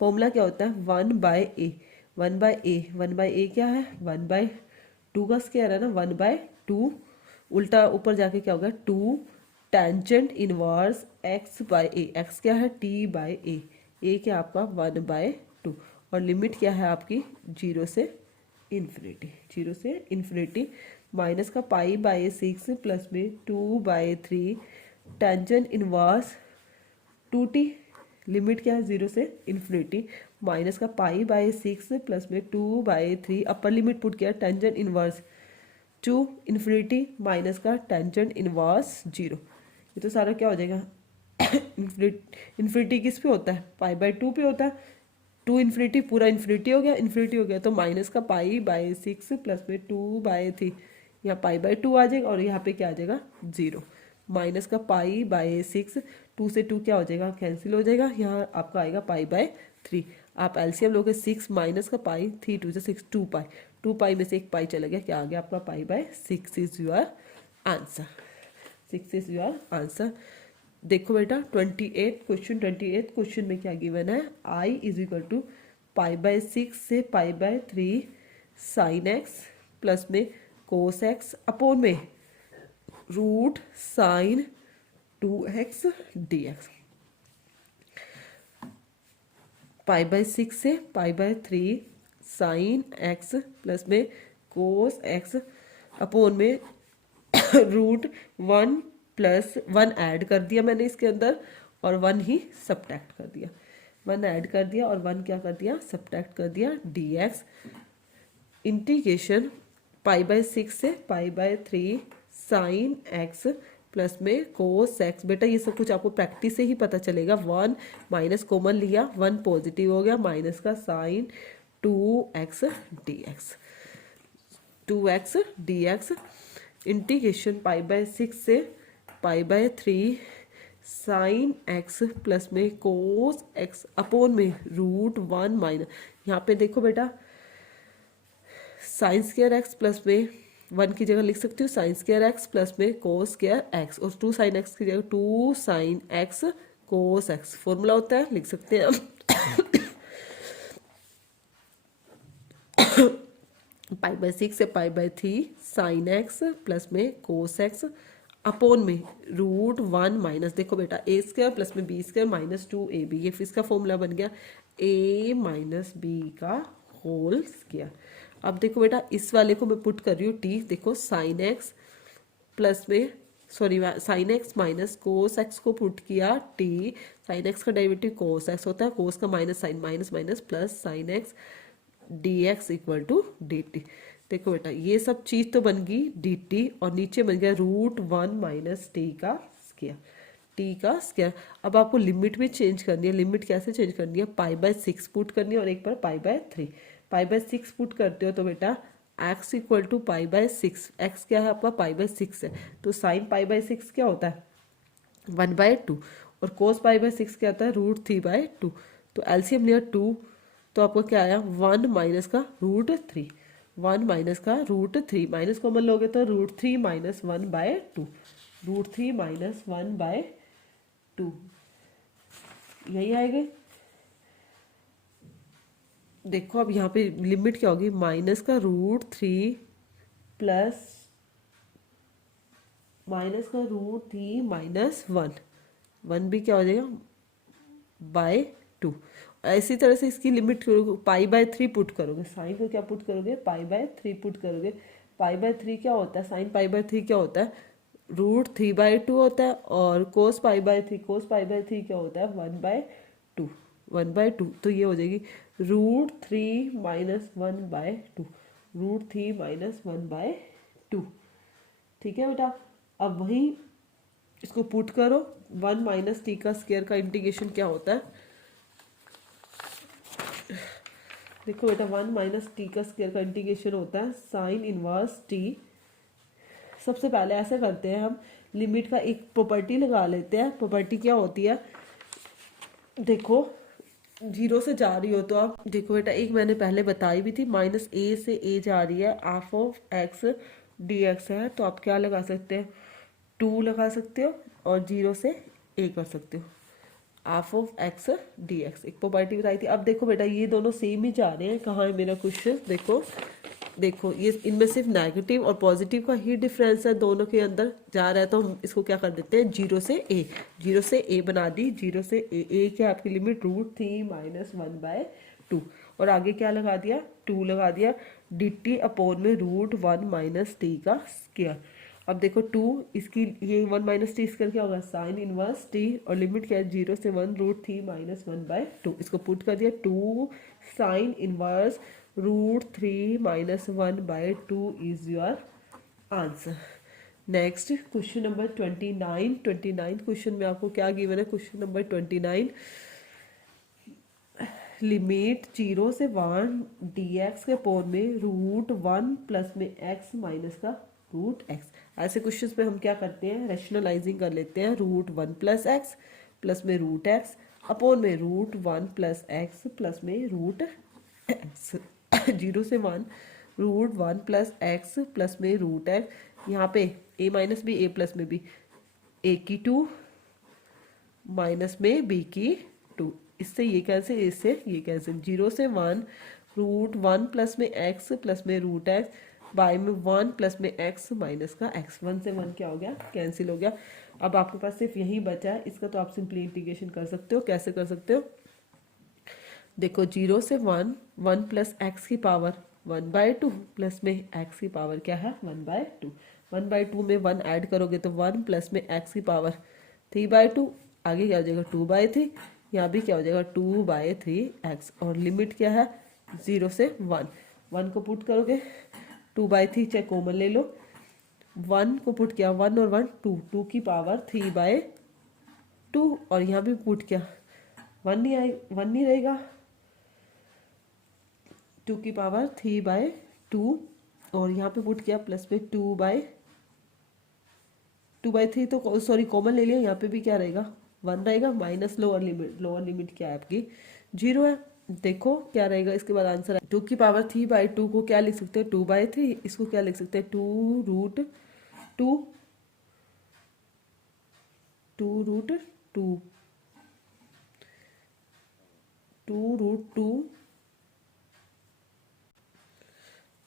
फॉर्मूला क्या होता है, 1/a। 1/a क्या है, 1/2 का स्क्वायर है ना, 1/2 उल्टा ऊपर जाके क्या होगा 2 टेंजेंट इनवर्स x/a। x क्या है, t/a, a क्या आपका 1/2 और लिमिट क्या है आपकी 0 से इन्फिनिटी, 0 से इन्फिनिटी। माइनस का पाई/6 प्लस में 2/3 टेंजेंट इनवर्स 2t, लिमिट क्या है 0 से इन्फिनिटी। माइनस का पाई/6 प्लस में 2/3 अपर लिमिट पुट किया, टेंजेंट इनवर्स 2 इन्फिनिटी माइनस का टेंजेंट इनवर्स 0। ये तो सारा क्या हो जाएगा इन्फिनिटी किस पे होता है, पाई/2 पे होता है। 2 इन्फिनिटी पूरा इन्फिनिटी हो गया, इन्फिनिटी हो गया तो माइनस का पाई/6 प्लस में 2/3, यहाँ पाई/2 आ जाएगा और यहाँ पे क्या आ जाएगा 0। माइनस का पाई/6, 2 से 2 क्या हो जाएगा, कैंसिल हो जाएगा, यहाँ आपका आएगा पाई/3। आप एलसीएम लोगे 6 माइनस का पाई, 3 2 से 6, 2 पाई, 2 पाई में से एक पाई चला गया, क्या आ गया आपका पाई/6 is your answer, 6 is your answer. देखो बेटा 28 क्वेश्चन में क्या गिवन है, i इज इक्वल टू पाई/6 से पाई/3 साइन एक्स प्लस में कोस एक्स अपॉन में रूट साइन 2x dx। पाई/6 से पाई/3 साइन एक्स प्लस में कोस एक्स अपॉन में रूट 1 प्लस 1 ऐड कर दिया मैंने इसके अंदर और 1 ही सब्ट्रैक्ट कर दिया, 1 ऐड कर दिया और 1 क्या कर दिया, सब्ट्रैक्ट कर दिया dx। इंटीग्रेशन पाई/6 से पाई/3 साइन एक्स प्लस में कोस एक्स। बेटा ये सब कुछ आपको प्रैक्टिस से ही पता चलेगा। 1 माइनस कॉमन लिया, 1 पॉजिटिव हो गया, माइनस का sine 2x dx, 2x dx। Integration पाई/6 से पाई/3 साइन एक्स प्लस में कोस एक्स अपॉन में रूट 1 माइनस, यहाँ पे देखो बेटा साइन स्क्वायर एक्स प्लस में 1 की जगह लिख सकती हूँ साइन स्क्वायर एक्स प्लस में कोस स्क्वायर एक्स, और 2 साइन एक्स की जगह 2 sine x cos x formula होता है, लिख सकते हैं हम। पाई/6 से पाई/3 साइन एक्स प्लस में कोस एक्स अपॉन में रूट 1 माइनस, देखो बेटा ए स्क्वायर प्लस में बी स्क्वायर माइनस 2ab, ये इसका फॉर्मूला बन गया a माइनस बी का होल स्क्वायर। अब देखो बेटा इस वाले को मैं पुट कर रही हूँ टी, देखो साइन एक्स प्लस में sorry sine x minus cos x को पुट किया टी, साइन एक्स का डेरिवेटिव कोस एक्स होता है, कोस का minus sine minus minus plus sine x dx equal to dt। देखो बेटा ये सब चीज तो बन गई dt और नीचे बन गया रूट 1 माइनस टी का स्क्वायर, टी का स्क्वायर। अब आपको लिमिट भी चेंज करनी है, लिमिट कैसे चेंज करनी है, पाई/6 पुट करनी है और एक बार पाई/3। पाई/6 पुट करते हो तो बेटा x इक्वल टू पाई/6, x क्या है आपका पाई/6 है, तो साइन पाई/6 क्या होता है 1/2 और कोस पाई/6 क्या आता है √3/2। तो एलसीएम लिया 2 तो आपको क्या आया 1 माइनस का √3, 1 माइनस का √3, माइनस कॉमन लोगे तो √3 माइनस 1/2, √3 माइनस 1/2 यही आएगा। देखो अब यहाँ पे लिमिट क्या होगी, माइनस का √3 प्लस माइनस का रूट 3 माइनस 1, 1 भी क्या हो जाएगा बाय 2। इसी तरह से इसकी लिमिट करोगे, पाई/3 पुट करोगे, साइन को क्या पुट करोगे पाई/3 पुट करोगे। पाई/3 क्या होता है, साइन पाई/3 क्या होता है √3/2 होता है, और कोस पाई/3 क्या होता है 1/2, 1/2। तो ये हो जाएगी √3 माइनस 1/2, √3 माइनस 1/2। ठीक है बेटा, अब वहीं इसको पुट करो। 1 माइनस टी का स्क्वायर का इंटीग्रेशन क्या होता है, देखो बेटा 1 माइनस टी का स्क्वायर का इंटीग्रेशन होता है साइन इनवर्स टी। सबसे पहले ऐसे करते हैं हम, लिमिट का एक प्रॉपर्टी लगा लेते हैं। प्रॉपर्टी क्या होती है, देखो जीरो से जा रही हो तो आप देखो बेटा, एक मैंने पहले बताई भी थी, माइनस ए से ए जा रही है, half of x D x है, तो आप क्या लगा सकते हैं 2 लगा सकते हो, और जीरो से ए कर सकते हो, half of x D x एक प्रॉपर्टी बताई थी। अब देखो बेटा ये दोनों सेम ही जा रहे हैं, कहाँ है मेरा क्वेश्चन, देखो देखो ये इनमें सिर्फ नेगेटिव और पॉजिटिव का ही डिफरेंस है, दोनों के अंदर जा रहा है, तो हम इसको क्या कर देते हैं जीरो से ए, जीरो से ए बना दी, जीरो से ए क्या आपकी लिमिट √3 माइनस 1/2, और आगे क्या लगा दिया 2 लगा दिया, dt अपॉन में √1 माइनस टी का स्क्वायर। अब देखो 2 इसकी ये 1 माइनस टी स्क्वायर क्या होगा साइन इनवर्स टी, और लिमिट क्या है 0 से 1 √3 माइनस 1/2, इसको पुट कर दिया 2 sine inverse √3 minus 1/2 is your answer. Next question number 29 question में आपको क्या गिवन है, क्वेश्चन नंबर 29, लिमिट 0 से 1 dx के पॉवर में √1 प्लस में x माइनस का √x। ऐसे क्वेश्चंस में हम क्या करते हैं रैशनलाइजिंग कर लेते हैं, √1 प्लस एक्स प्लस में √x अपॉन में √1 प्लस एक्स प्लस में √x। 0 से 1 √1 प्लस एक्स प्लस में √x, यहाँ पे a minus b a plus में बी, a की 2 माइनस में b की 2, इससे ये कैंसिल इससे ये कैंसिल। 0 से 1 √1 प्लस में x प्लस में √x बाय में 1 प्लस में x माइनस का x, 1 से 1 क्या हो गया कैंसिल हो गया। अब आपके पास सिर्फ यही बचा है, इसका तो आप सिंपली इंटीग्रेशन कर सकते हो। कैसे कर सकते हो, देखो 0 से 1 1 प्लस एक्स की पावर 1/2 प्लस में x की पावर क्या है 1/2, 1/2 में 1 ऐड करोगे तो 1 प्लस में x की पावर 3/2, आगे क्या हो जाएगा 2/3, यहाँ भी क्या हो जाएगा 2/3x, और लिमिट क्या है 0 से 1, 1 को पुट करोगे 2/3 चाहे कॉमन ले लो, 1 को पुट किया 1 और 1 2, 2 की पावर 3/2, और यहाँ भी पुट किया 1 नहीं रहेगा 2 की पावर 3/2, और यहाँ पे पुट किया प्लस में 2/3, तो सॉरी कॉमन ले लिया, यहाँ पे भी क्या रहेगा 1 रहेगा, माइनस लोअर लिमिट क्या है आपकी 0 है। देखो क्या रहेगा इसके बाद आंसर है 2 की पावर 3/2 को क्या लिख सकते हैं 2/3, इसको क्या लिख सकते हैं 2√2, 2√2,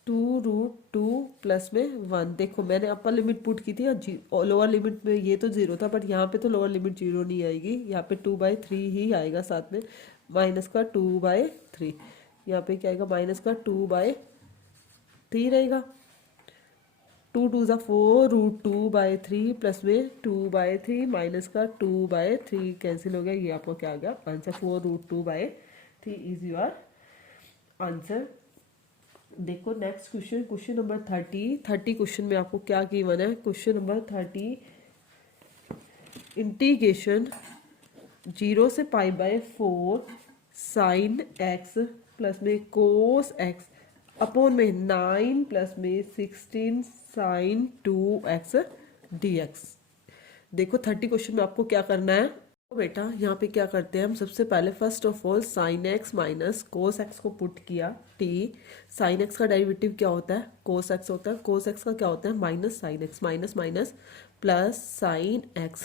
2√2 प्लस में 1। देखो मैंने अपर लिमिट पुट की थी और लोअर लिमिट में ये तो 0 था, बट यहाँ पे तो लोअर लिमिट 0 नहीं आएगी, यहाँ पे 2/3 ही आएगा, साथ में माइनस का 2/3, यहाँ पे क्या आएगा माइनस का 2/3 रहेगा, 2 2 ज़ा 4 √2/3 प्लस में 2/3 माइनस का 2/3 कैंसिल हो गया, ये आपको क्या आ गया आंसर 4 √2/3 इज योर आंसर। देखो next question, question number 30 question में आपको क्या गिवन है, क्वेश्चन नंबर 30, इंटीग्रेशन 0 से π/4 साइन x प्लस में कोस x अपॉन में 9 प्लस में 16 साइन 2x dx। देखो 30 क्वेश्चन में आपको क्या करना है, तो बेटा यहाँ पे क्या करते हैं हम, सबसे पहले first of all sign x minus cos x को पुट किया टी, साइन एक्स का डेरिवेटिव क्या होता है कोस एक्स होता है, कोस एक्स का क्या होता है minus sine x, minus minus plus sine x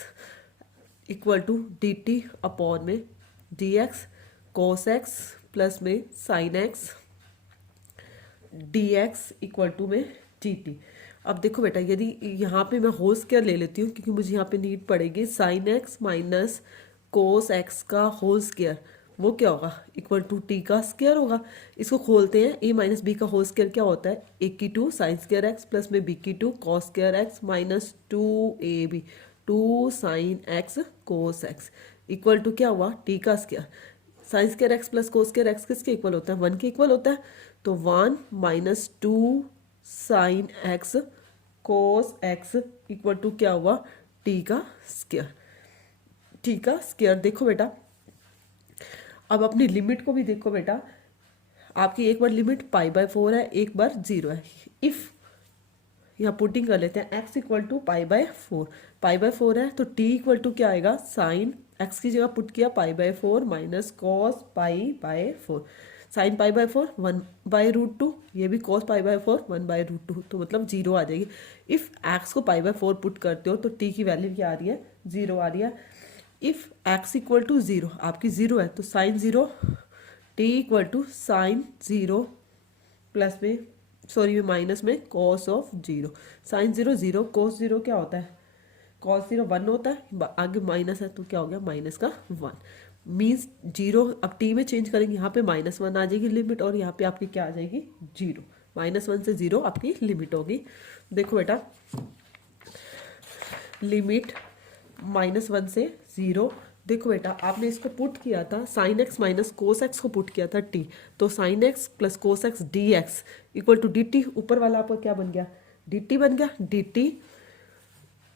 equal to D T upon में D X cos x plus में sine x D x equal to में डी टी। अब देखो बेटा, यदि यहाँ पे मैं होल स्क्वायर ले लेती हूँ क्योंकि मुझे यहाँ पे नीड पड़ेगी sine x minus cos x का होल स्क्वायर, वो क्या होगा, इक्वल टू टी का स्क्वायर होगा। इसको खोलते हैं, ए माइनस बी का होल स्क्वायर क्या होता है, ए की two sine square x plus में बी की two cos square x minus two a b, two sine x cos x equal to क्या हुआ, टी का square. Sine square x plus cos square x किसके equal होता है, 1 के equal होता है। तो 1 minus two sine x cos x equal to क्या हुआ, टी का स्क्वायर। टी का स्क्वायर देखो बेटा, अब अपनी लिमिट को भी देखो बेटा, आपकी एक बार लिमिट पाई बाय 4 है, एक बार 0 है। इफ यहाँ पुटिंग कर लेते हैं x equal to pi by 4, pi by 4 है तो t इक्वल टू क्या आएगा, साइन x की जगह पुट किया pi by 4 minus cos pi by 4, sine pi by 4 1 by root 2, ये भी cos pi by 4 1 by root 2, तो मतलब 0 आ जाएगी। इफ x को पाई बाय 4 पुट करते हो तो t की वैल्यू क्या आ रही है, 0 आ रही है। इफ x इक्वल टू 0, आपकी 0 है तो sine 0, t equal to sine 0 plus में सॉरी माइनस में कॉस ऑफ 0, साइन 0 0 कॉस 0 क्या होता है, कॉस 0 1 होता है, आगे माइनस है तो क्या हो गया माइनस का 1, मीन्स 0। अब टी में चेंज करेंगे, यहाँ पे -1 आ जाएगी लिमिट और यहाँ पे आपकी क्या आ जाएगी 0, -1 से 0 आपकी लिमिट होगी। देखो बेटा, लिमिट -1 से 0, देखो बेटा आपने इसको पुट किया था sine x minus cos x को पुट किया था टी, तो sine x plus cos x D x equal to D t, ऊपर वाला आपका क्या बन गया, डी टी बन गया।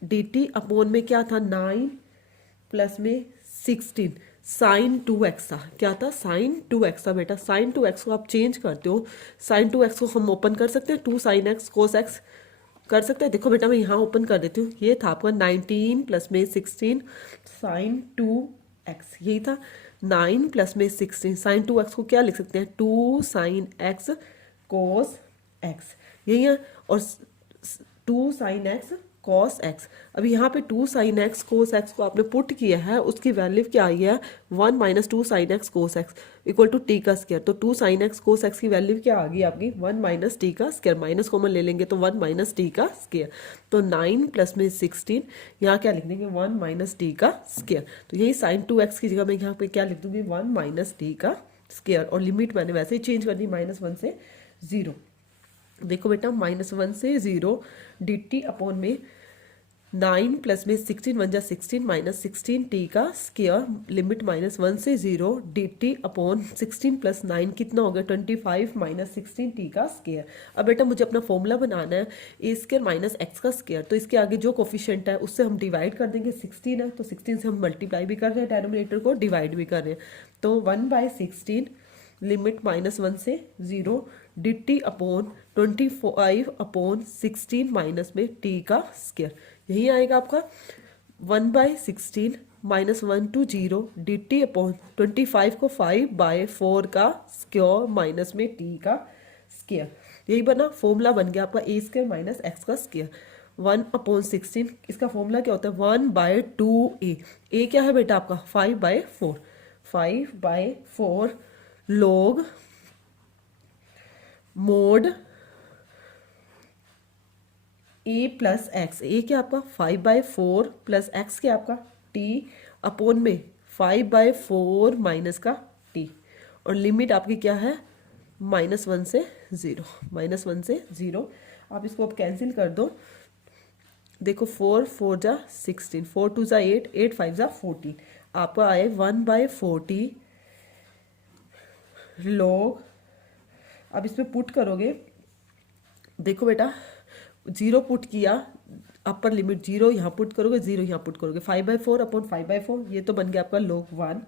डी टी अपॉन में क्या था 9 प्लस में 16 साइन 2x था, क्या था साइन 2x था बेटा। साइन 2x को आप चेंज करते हो, साइन 2x को हम ओपन कर सकते हैं 2 साइन एक्स कोस एक्स कर सकते हैं। देखो बेटा मैं यहाँ ओपन कर देती हूँ, ये था आपका 19 प्लस में 16 साइन 2x, यही था 9 प्लस में 16 साइन 2x को क्या लिख सकते हैं 2 साइन x कोस x, यही है। और 2 साइन x कॉस एक्स, अभी यहाँ पे 2 साइन एक्स कोस एक्स को आपने पुट किया है, उसकी वैल्यू क्या आई है 1 minus 2 sine x cos x equal to t का स्क्वायर। तो 2 साइन एक्स कोस एक्स की वैल्यू क्या आ गई आपकी 1 माइनस टी का स्क्वायर, माइनस कॉमन ले लेंगे तो 1 माइनस टी का स्क्वायर। तो 9 प्लस में 16, यहाँ क्या लिख देंगे 1 माइनस टी का स्क्वायर। तो यही साइन 2x की जगह मैं यहाँ पे क्या लिख दूंगी 1 माइनस टी का स्क्वायर, और लिमिट मैंने वैसे ही चेंज कर दी -1 से 0। देखो बेटा -1 से 0 डी टी अपॉन में 9 प्लस में 16 1 जा 16 माइनस 16 टी का स्क्वायर, लिमिट -1 से 0 डी टी अपॉन 16 प्लस 9 कितना हो गया 25 माइनस 16 टी का स्क्वायर। अब बेटा मुझे अपना फॉर्मूला बनाना है ए स्क्वायर माइनस एक्स का स्क्वायर, तो इसके आगे जो कोफिशिएंट है उससे हम डिवाइड कर देंगे, 16 है तो 16 से हम मल्टीप्लाई भी कर रहे हैं, डिनोमिनेटर को डिवाइड भी कर रहे हैं। तो 1/16 लिमिट -1 से 0 D T upon 25 upon 16 minus में टी का स्क्वायर, यही आएगा आपका 1/16 -1 to 0 डी टी अपॉन 25 को 5/4 का स्क्वायर माइनस में टी का स्क्वायर, यही बना फॉर्मूला बन गया आपका ए स्क्वायर माइनस एक्स का स्क्वायर। 1/16 इसका फॉर्मूला क्या होता है 1/2a, ए क्या है बेटा आपका 5/4, 5/4 log मोड ए प्लस एक्स, ए क्या आपका 5/4 प्लस एक्स क्या आपका टी अपॉन में 5/4 माइनस का टी, और लिमिट आपकी क्या है -1 से 0, -1 से 0। आप इसको अब कैंसिल कर दो, देखो 4 4 जा 16, 4 2 जा 8, 8 5 जा 14, आपका आए 1/40 log, अब इसमें पुट करोगे, देखो बेटा 0 पुट किया, अपर लिमिट 0 यहाँ पुट करोगे 0 यहाँ पुट करोगे, 5/4 अपॉन 5/4 ये तो बन गया आपका log 1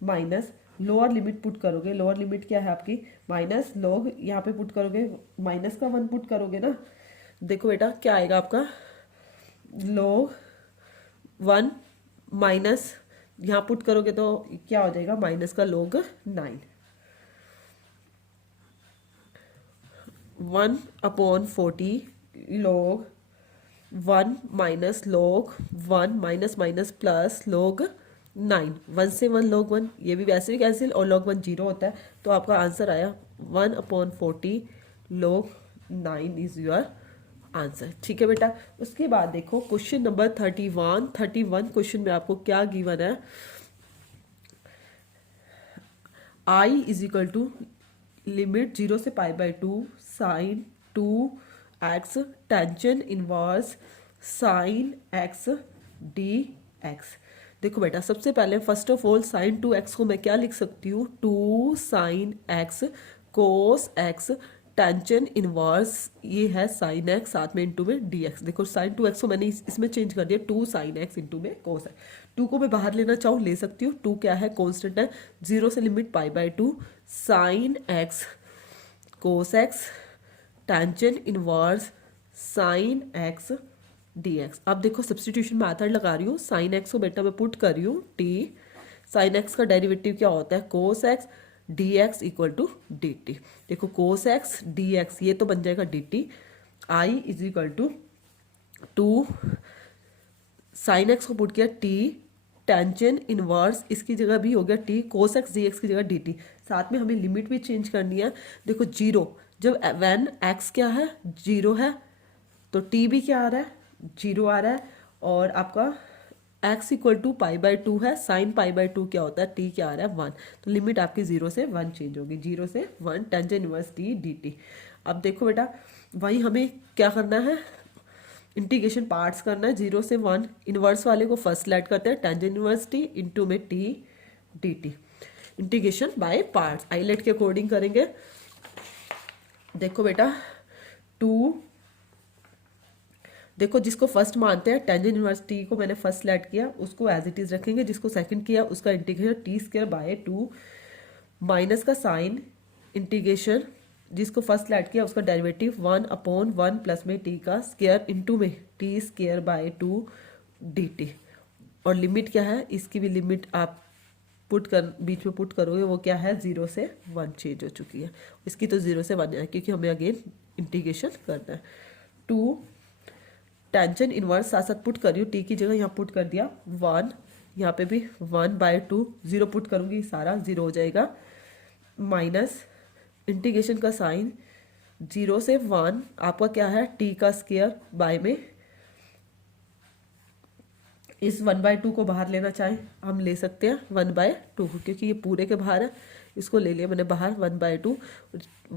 minus lower limit put करोगे, लोअर लिमिट क्या है आपकी माइनस log, यहाँ पे पुट करोगे माइनस का 1 पुट करोगे ना, देखो बेटा क्या आएगा आपका log 1 माइनस यहाँ पुट करोगे तो क्या हो जाएगा माइनस का log 9, 1/40 log 1 minus log 1 minus minus plus log 9, 1 से 1 log 1, ये भी वैसे भी कैंसिल, और log 1 0 होता है, तो आपका आंसर आया 1/40 log 9 इज योर आंसर। ठीक है बेटा, उसके बाद देखो क्वेश्चन नंबर 31 क्वेश्चन में आपको क्या गिवन है, I is equal to limit 0 से pi by 2 sine 2x tangent inverse sine x d x. देखो बेटा, सबसे पहले first of all sign 2x को मैं क्या लिख सकती हूँ, 2 sine x cos x tangent inverse, ये है साइन x साथ में इंटू में dx। देखो साइन 2x को मैंने इसमें चेंज कर दिया 2 साइन x इंटू में कोस x। 2 को मैं बाहर लेना चाहूँ ले सकती हूँ, 2 क्या है कांस्टेंट है, 0 से limit pi by 2 sine x cos x tangent inverse sine x dx। अब देखो सब्सटीट्यूशन मेथड लगा रही हूँ, साइन एक्स को बेटा मैं पुट कर रही हूँ t, साइन एक्स का डेरिवेटिव क्या होता है cos x D x equal to D t. देखो कोस एक्स डी एक्स ये तो बन जाएगा d t, I is equal to 2 sine x को पुट किया t टेंजन इनवर्स, इसकी जगह भी हो गया t cos x D x की जगह डी टी। साथ में हमें लिमिट भी चेंज करनी है। देखो 0 जब व्हेन x क्या है 0 है तो t भी क्या आ रहा है 0 आ रहा है, और आपका x equal to pi by 2 है, साइन पाई बाई 2 क्या होता है t क्या आ रहा है 1, तो लिमिट आपकी 0 से 1 चेंज होगी, 0 से 1 टेंजन इनवर्स t dt। अब देखो बेटा वही हमें क्या करना है, इंटीग्रेशन पार्ट्स करना है, 0 से 1 इनवर्स वाले को फर्स्ट लेट करते हैं टेंजन इनवर्स t इंटू में t dt। Integration by parts eyelet के अकॉर्डिंग करेंगे। देखो बेटा 2, देखो जिसको फर्स्ट मानते हैं टेंजन इनवर्स टी को मैंने फर्स्ट लेट किया उसको एज इट इज रखेंगे, जिसको सेकंड किया उसका integration T square by 2 minus का साइन इंटीग्रेशन, जिसको फर्स्ट लेट किया उसका डेरिवेटिव 1/1 प्लस में टी का स्क्वायर इंटू में T square by 2 D T. और लिमिट क्या है, इसकी भी लिमिट आप बीच में पुट करोगे वो क्या है 0 से 1 चेंज हो चुकी है, इसकी तो 0 से 1 है क्योंकि हमें अगेन इंटीग्रेशन करना है। 2 टेंजन इनवर्स साथ साथ पुट कर रही हूँ, टी की जगह यहाँ पुट कर दिया 1, यहाँ पे भी 1/2 0 पुट करूँगी सारा 0 हो जाएगा, माइनस इंटीग्रेशन का साइन 0 से 1 आपका क्या है टी का स्क्वायर बाय में, इस 1/2 को बाहर लेना चाहें हम ले सकते हैं 1/2 क्योंकि ये पूरे के बाहर है, इसको ले लिया मैंने बाहर 1/2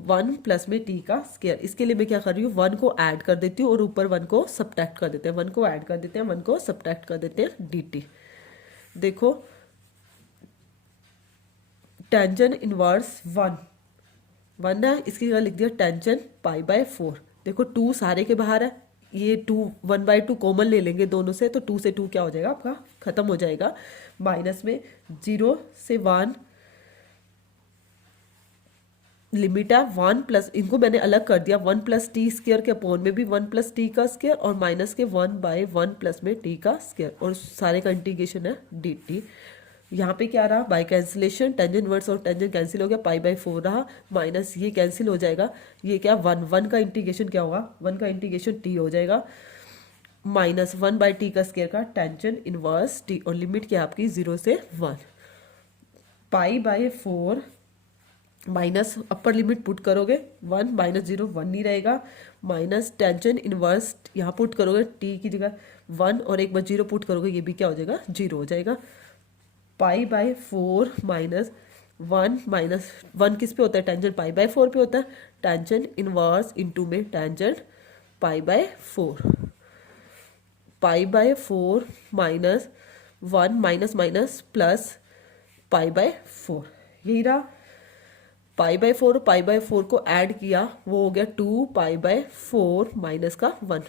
1 प्लस में टी का स्क्वायर। इसके लिए मैं क्या कर रही हूँ 1 को ऐड कर देती हूँ और ऊपर 1 को सब्ट्रैक्ट कर देते हैं, 1 को ऐड कर देते हैं 1 को सब्ट्रैक्ट कर देते हैं dt। देखो टेंजन इनवर्स 1 है, इसकी जगह लिख दिया टेंजन पाई बाय 4। देखो 2 सारे के बाहर है, ये 2 1/2 कॉमन ले लेंगे दोनों से, तो 2 से 2 क्या हो जाएगा आपका खत्म हो जाएगा, माइनस में 0 से 1 लिमिट है 1 प्लस, इनको मैंने अलग कर दिया 1 प्लस टी स्क्वायर के अपॉन में भी 1 प्लस टी का स्क्वायर और माइनस के 1/1 प्लस में टी का स्क्वायर और सारे का इंटीग्रेशन है डी टी। यहाँ पे क्या रहा बाय कैंसिलेशन टेंजन इनवर्स और टेंजन कैंसिल हो गया, पाई बाय 4 रहा, माइनस ये कैंसिल हो जाएगा, ये क्या 1 का इंटीग्रेशन क्या होगा 1 का इंटीग्रेशन टी हो जाएगा, माइनस 1/t का स्क्वायर का टेंजन इनवर्स टी, और लिमिट क्या आपकी 0 से 1 पाई by 4 minus upper limit put करोगे 1 माइनस 0 1 नहीं रहेगा, माइनस टेंजन इनवर्स यहाँ पुट करोगे t की जगह 1 और एक बार 0 पुट करोगे ये भी क्या हो जाएगा 0 हो जाएगा, पाई बाय 4 माइनस 1 किस पे होता है टेंजन पाई बाय 4 पे होता है, टेंजन इनवर्स इंटू में tangent pi by 4, pi by 4 minus 1 minus minus plus pi by 4, यही रहा पाई बाय 4 पाई बाय 4 को ऐड किया वो हो गया 2 पाई बाय 4 माइनस का 1,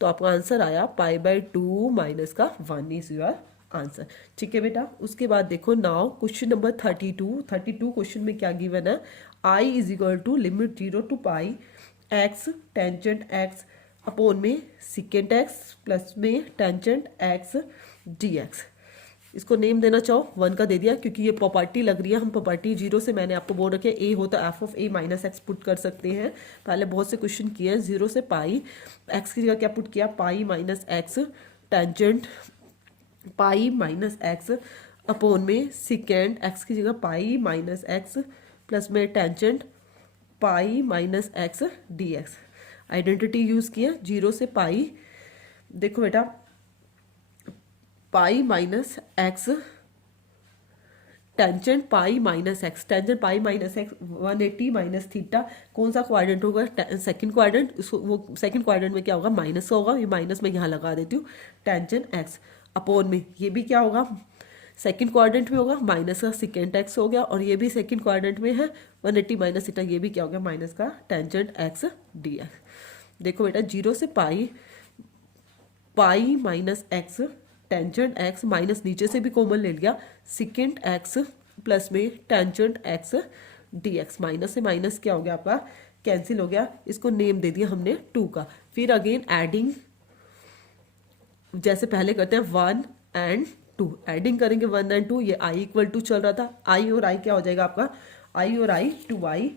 तो आपका आंसर आया पाई बाय 2 माइनस का 1 इज योर आंसर। ठीक है बेटा, उसके बाद देखो नाउ क्वेश्चन नंबर 32 क्वेश्चन में क्या गिवन है, I is equal to limit 0 to pi x tangent x upon में सिकेंट एक्स प्लस में टेंजेंट एक्स डी एक्स। इसको नेम देना चाहो 1 का दे दिया क्योंकि ये प्रॉपर्टी लग रही है, हम प्रॉपर्टी 0 से मैंने आपको बोल रखे ए हो तो F of A minus x put कर सकते हैं, पहले बहुत से क्वेश्चन किए हैं 0 से पाई, एक्स की जगह क्या पुट किया पाई माइनस एक्स टेंजेंट पाई माइनस एक्स अपॉन में सिकेंड एक्स की जगह पाई माइनस एक्स प्लस में टेंजेंट पाई minus x D x. Identity use किया, 0 से पाई। देखो बेटा पाई माइनस एक्स टेंजेंट पाई माइनस एक्स, टेंजेंट पाई माइनस एक्स 180 माइनस थीटा, कौन सा क्वाड्रेंट होगा? Second quadrant. उसको वो सेकंड क्वाड्रेंट में क्या होगा? माइनस का होगा, ये माइनस में यहाँ लगा देती हूँ। टेंजेंट एक्स अपॉन में ये भी क्या होगा? सेकंड क्वाड्रेंट में होगा, माइनस का सेकेंड एक्स हो गया, और ये भी सेकंड क्वाड्रेंट में है 180 माइनस थीटा, ये भी क्या हो गया? माइनस का टेंजेंट एक्स डी एक्स। देखो बेटा 0 से pi, pi minus x tangent x minus नीचे से भी कॉमन ले लिया, सिकेंट एक्स प्लस में tangent x D X. Minus से माइनस क्या हो गया आपका? कैंसिल हो गया। इसको नेम दे दिया हमने 2 का। फिर अगेन एडिंग, जैसे पहले करते हैं 1 एंड 2, एडिंग करेंगे 1 एंड 2। ये आई इक्वल टू चल रहा था, आई और आई क्या हो जाएगा आपका? आई और आई 2i,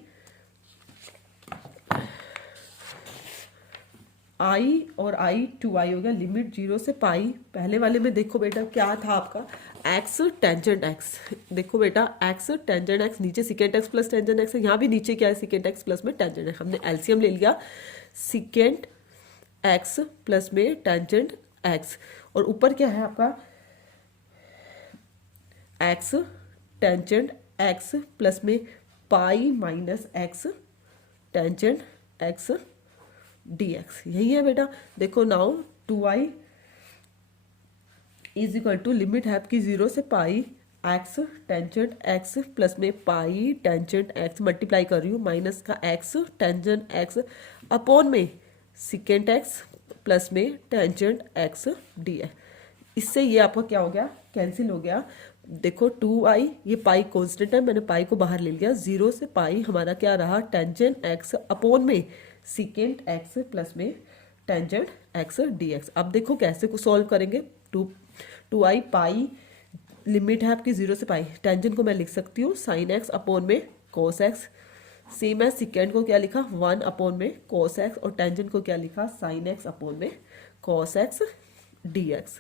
आई और आई 2i हो गया। लिमिट 0 से पाई। पहले वाले में देखो बेटा क्या था आपका? X tangent x. देखो बेटा एक्स टेंजेंट एक्स, नीचे secant x plus tangent x है, यहाँ भी नीचे क्या है? सिकेंट एक्स प्लस में टेंजेंट एक्स। हमने एलसीएम ले लिया, सिकेंट एक्स प्लस में टेंजेंट एक्स, और ऊपर क्या है आपका? एक्स टेंजेंट एक्स प्लस में pi minus x tangent x D x. यही है बेटा। देखो now 2i is equal to limit है आपकी 0 से pi x tangent x plus में पाई टेंजेंट एक्स, मल्टीप्लाई कर रही हूँ, माइनस का एक्स टेंजेंट एक्स अपॉन में सिकेंट एक्स प्लस में टेंजेंट एक्स डी एक्स। इससे ये आपका क्या हो गया? कैंसिल हो गया। देखो 2i, ये पाई कांस्टेंट है, मैंने पाई को बाहर ले लिया। 0 से पाई हमारा क्या रहा? टेंजेंट एक्स अपॉन में सिकेंट एक्स प्लस में टेंजेंट एक्स डी एक्स। अब देखो कैसे को सॉल्व करेंगे। 2i पाई, लिमिट है आपकी 0 से पाई, टेंजेंट को मैं लिख सकती हूँ साइन एक्स अपॉन में कोस एक्स। सेम है, सिकेंड को क्या लिखा? 1 अपॉन में कोस एक्स, और टेंजेंट को क्या लिखा? साइन एक्स अपॉन में कोस एक्स डी एक्स।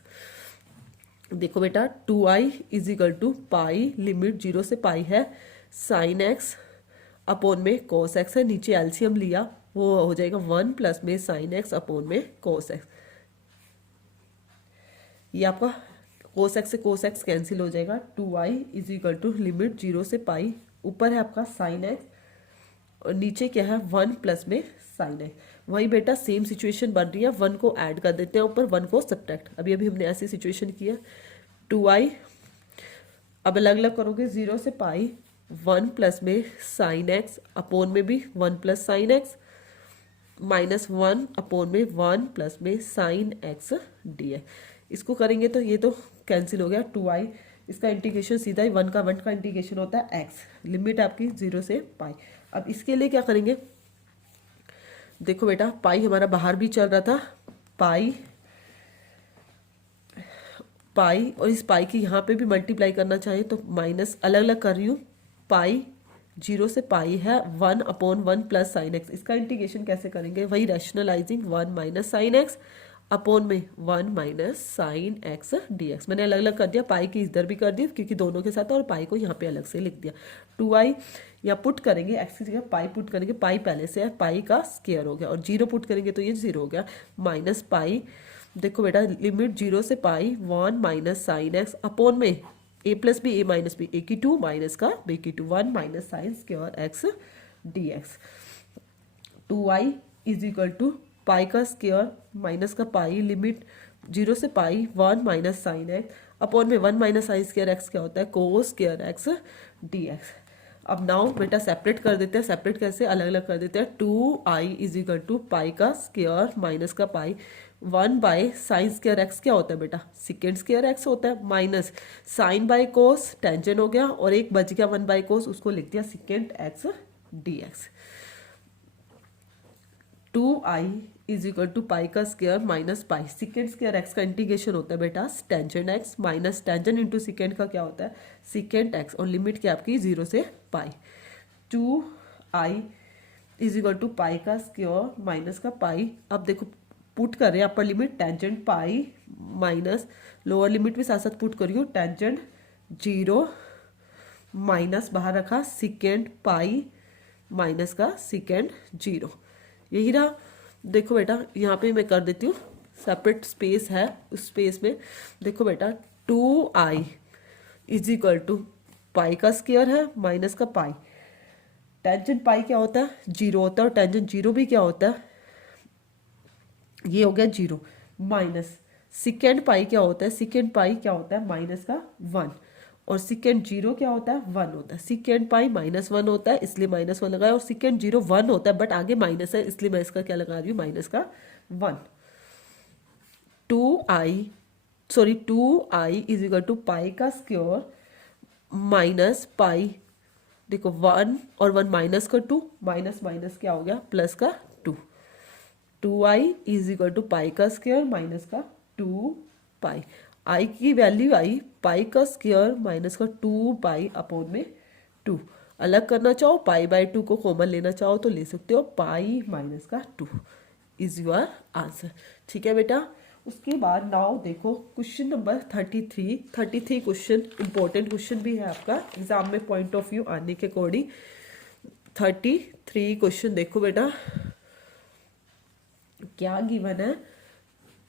देखो बेटा 2i is equal to pi, limit 0 से पाई है, साइन एक्स अपॉन में कोस एक्स है, नीचे एलसीएम लिया, वो हो जाएगा 1 प्लस में साइन एक्स अपॉन में कोस एक्स। ये आपका कोस एक्स से कोस एक्स कैंसिल हो जाएगा। 2i is equal to limit 0 से पाई, ऊपर है आपका साइन एक्स और नीचे क्या है? 1 प्लस में साइन एक्स। वही बेटा सेम सिचुएशन बन रही है, 1 को ऐड कर देते हैं ऊपर, 1 को सब्ट्रैक्ट। अभी हमने ऐसी सिचुएशन की है। 2i अब अलग अलग करोगे, 0 से पाई 1 प्लस में साइन एक्स अपॉन में भी 1 plus sine x, minus 1 upon में 1 प्लस में साइन एक्स डी एक्स। इसको करेंगे तो ये तो कैंसिल हो गया। 2i, इसका इंटीग्रेशन सीधा ही 1 का इंटीग्रेशन होता है एक्स। लिमिट आपकी 0 से पाई। अब इसके लिए क्या करेंगे? देखो बेटा पाई हमारा बाहर भी चल रहा था, पाई पाई, और इस पाई की यहाँ पे भी मल्टीप्लाई करना चाहिए तो माइनस, अलग अलग कर रही हूँ। पाई 0 से पाई है 1 अपॉन 1 प्लस साइन एक्स। इसका इंटीग्रेशन कैसे करेंगे? वही rationalising 1 minus sine x upon में 1 minus sine x D x. मैंने अलग अलग कर दिया, पाई की इधर भी कर दी क्योंकि दोनों के साथ, और पाई को यहाँ पे अलग से लिख दिया। 2i या पुट करेंगे, एक्स की जगह पाई पुट करेंगे, पाई पहले से है, पाई का स्क्वायर हो गया, और 0 पुट करेंगे तो ये 0 हो गया, माइनस पाई। देखो बेटा लिमिट 0 से pi 1 minus sine x upon में a plus b, a minus b, a की 2 माइनस का बी की 2, 1 minus sine square x D x. 2i is equal to pi का स्क्वायर माइनस का पाई, लिमिट 0 से pi 1 minus sine x upon में 1 minus sine square x क्या होता है? Cos square x D x. अब नाउ बेटा सेपरेट कर देते हैं। सेपरेट कैसे? अलग अलग कर देते हैं। 2i is equal to pi का स्क्वायर माइनस का pi 1 by sine square x क्या होता है बेटा? सिकेंड स्क्वायर एक्स होता है, minus sine by cos, tangent हो गया, और एक बच गया 1 बाय कोस, उसको लिख दिया secant x D x. 2i is equal to pi का square minus pi, secant square x का इंटीग्रेशन होता है बेटा tangent x, minus tangent into secant का क्या होता है? सिकेंड एक्स, और लिमिट क्या आपकी 0 से पाई। 2i is equal to pi का स्क्वायर माइनस का पाई। अब देखो पुट कर रहे हैं upper limit tangent pi minus lower limit भी साथ साथ पुट करी हूँ, टेंजेंट 0 माइनस बाहर रखा सिकेंड पाई माइनस का सिकेंड 0। यही रहा। देखो बेटा यहाँ पे मैं कर देती हूँ, सेपरेट स्पेस है, उस स्पेस में देखो बेटा 2i is equal to pi का स्क्वायर है माइनस का पाई। टेंजेंट पाई क्या होता है? जीरो होता है, और टेंजेंट जीरो भी क्या होता है? ये हो गया जीरो। माइनस सिकेंड पाई क्या होता है? सिकेंड पाई क्या होता है? माइनस का वन। और सिकेंड जीरो क्या होता है? वन होता है। सिकेंड पाई माइनस वन होता है, इसलिए माइनस वन लगाया, और सिकेंड जीरो वन होता है बट आगे माइनस है, इसलिए मैं इसका क्या लगा रही हूँ? माइनस का one. 2i is equal to pi का स्क्वायर माइनस पाई, देखो वन और वन माइनस का टू, माइनस माइनस क्या हो गया? प्लस का two. 2i is equal to pi का स्क्वायर माइनस का 2 पाई। आई की वैल्यू आई पाई का स्क्वायर माइनस का 2 पाई अपॉन में 2। अलग करना चाहो पाई बाय 2 को कॉमन लेना चाहो तो ले सकते हो, पाई माइनस का 2 इज योर आंसर। ठीक है बेटा। उसके बाद नाउ देखो question number 33 question important question भी है आपका एग्जाम में पॉइंट ऑफ व्यू आने के अकॉर्डिंग। 33 क्वेश्चन देखो बेटा क्या गिवन है।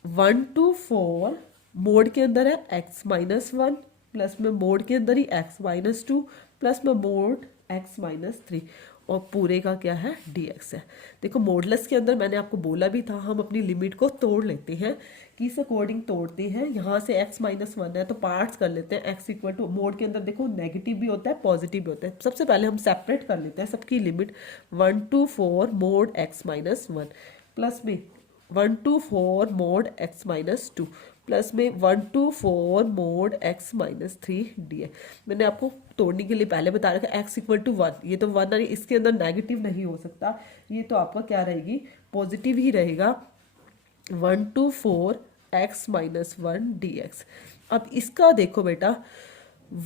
1 to 4 मोड के अंदर है x-1 प्लस में मोड के अंदर ही x-2 प्लस में मोड x-3 और पूरे का क्या है? dx है। देखो मॉडुलस के अंदर मैंने आपको बोला भी था हम अपनी लिमिट को तोड़ लेते हैं, किस अकॉर्डिंग तोड़ते हैं? यहाँ से x-1 है तो पार्ट्स कर लेते हैं। x इक्वल टू मोड के अंदर देखो नेगेटिव भी होता है पॉजिटिव भी होता है। सबसे पहले हम सेपरेट कर लेते हैं सबकी limit. 1 to 4 mode x-1 plus में 1 to 4 मोड x-2 प्लस में 1 to 4 मोड x-3 dx। मैंने आपको तोड़ने के लिए पहले बता रखा x इक्वल टू 1, ये तो 1 है, इसके अंदर नेगेटिव नहीं हो सकता, ये तो आपका क्या रहेगी? पॉजिटिव ही रहेगा। 1 to 4 x-1 dx। अब इसका देखो बेटा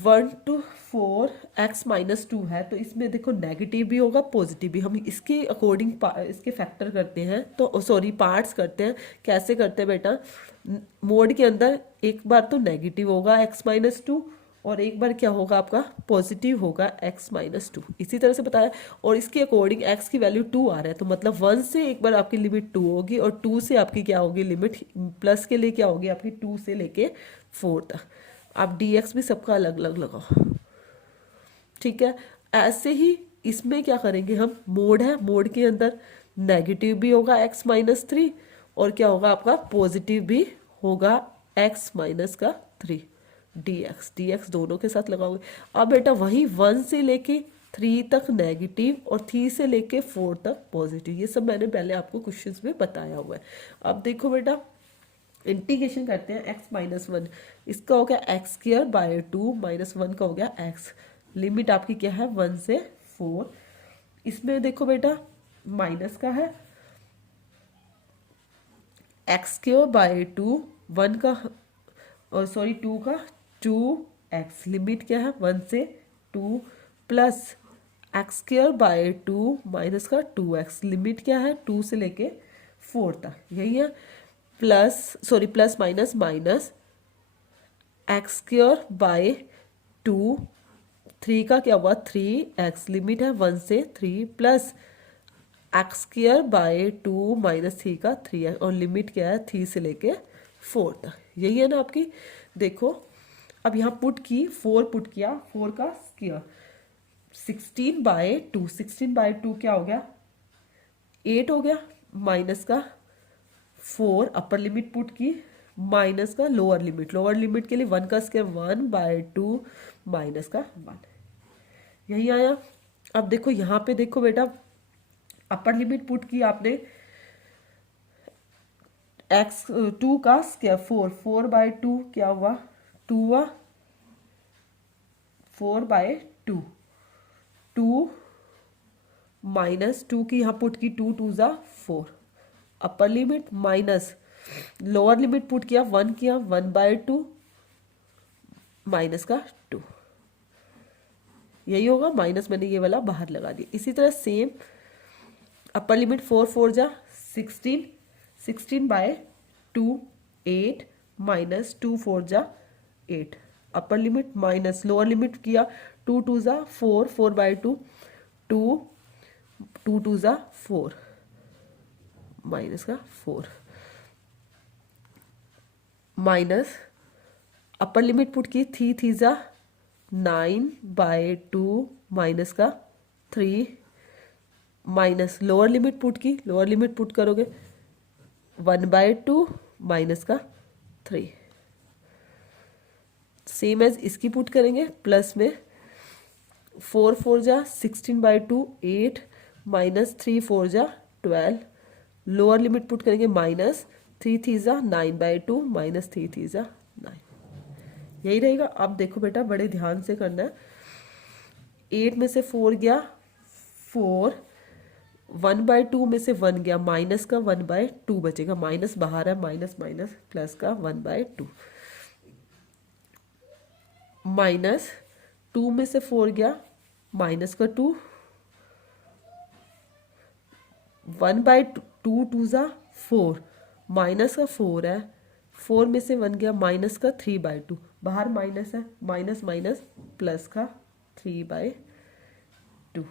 1 to 4 x-2 है तो इसमें देखो नेगेटिव भी होगा पॉजिटिव भी। हम इसके अकॉर्डिंग इसके फैक्टर करते हैं, तो सॉरी पार्ट्स करते हैं। कैसे करते हैं बेटा? मोड के अंदर एक बार तो नेगेटिव होगा x-2 और एक बार क्या होगा आपका? पॉजिटिव होगा x-2। इसी तरह से बताया। और इसके अकॉर्डिंग x की वैल्यू 2 आ रहा है तो मतलब 1 से एक बार आपकी लिमिट 2 होगी और 2 से आपकी क्या होगी लिमिट? प्लस के लिए क्या होगी आपकी? 2 से लेके 4 तक। आप dx भी सबका अलग अलग लगाओ। ठीक है। ऐसे ही इसमें क्या करेंगे हम? मोड है, मोड के अंदर नेगेटिव भी होगा x-3 और क्या होगा आपका? पॉजिटिव भी होगा x-3 dx दोनों के साथ लगाओगे। अब बेटा वही 1 से लेके 3 तक नेगेटिव और 3 से लेके 4 तक पॉजिटिव, ये सब मैंने पहले आपको क्वेश्चंस में बताया हुआ है। अब देखो बेटा इंटीग्रेशन करते हैं x-1, इसका हो गया x² माइनस 1 का हो गया x। लिमिट आपकी क्या है? 1 से 4। इसमें देखो बेटा माइनस का है x²/2 1 का सॉरी 2 का 2x। लिमिट क्या है? 1 से 2 प्लस x² माइनस का 2x। लिमिट क्या है? 2 से लेके 4 तक, यही है। Plus sorry plus minus minus x²/2 3 का क्या हुआ? 3x। लिमिट है 1 से 3 प्लस x²/2 माइनस 3 का 3x और लिमिट क्या है? 3 से लेके 4 तक, यही है ना आपकी। देखो अब यहाँ पुट की 4 पुट किया, 4 का स्क्वायर 16/2। 16/2 क्या हो गया? 8 हो गया। माइनस का 4 अपर लिमिट पुट की माइनस का लोअर लिमिट के लिए 1 का स्क्वायर 1/2 माइनस का 1, यही आया। अब देखो यहाँ पे देखो बेटा अपर लिमिट पुट की आपने x2 का स्क्वायर 4/2 क्या हुआ? 2 हुआ। 4/2 2 माइनस 2 की यहाँ पुट की 2 2 ज़ा 4 अपर limit minus lower limit put किया 1 किया 1/2 माइनस का 2, यही होगा। माइनस मैंने ये वाला बाहर लगा दिया। इसी तरह सेम अपर लिमिट 4 4 जा 16 16/2 8 माइनस 2 4 जा 8 अपर लिमिट माइनस लोअर लिमिट किया 2 2 जा 4 4/2 2 2 2 जा 4 माइनस का 4 माइनस अपर लिमिट पुट की 3 थी जा 9/2 माइनस का 3 माइनस लोअर लिमिट पुट की, लोअर लिमिट पुट करोगे 1/2 माइनस का 3 सेम एज इसकी पुट करेंगे प्लस में 4 4 जा 16/2 8 माइनस 3 4 जा 12 लोअर लिमिट पुट करेंगे माइनस 3 थी जा 9/2 माइनस 3 थी जा 9 यही रहेगा। अब देखो बेटा बड़े ध्यान से करना है। 8 में से 4 गया 4 1/2 में से 1 गया माइनस का 1/2 बचेगा माइनस बाहर है माइनस माइनस प्लस का 1/2 माइनस 2 में से 4 गया माइनस का 2 1/2 2 जा 4 माइनस का 4 है 4 में से 1 गया माइनस का 3/2 बाहर माइनस है माइनस माइनस प्लस का 3/2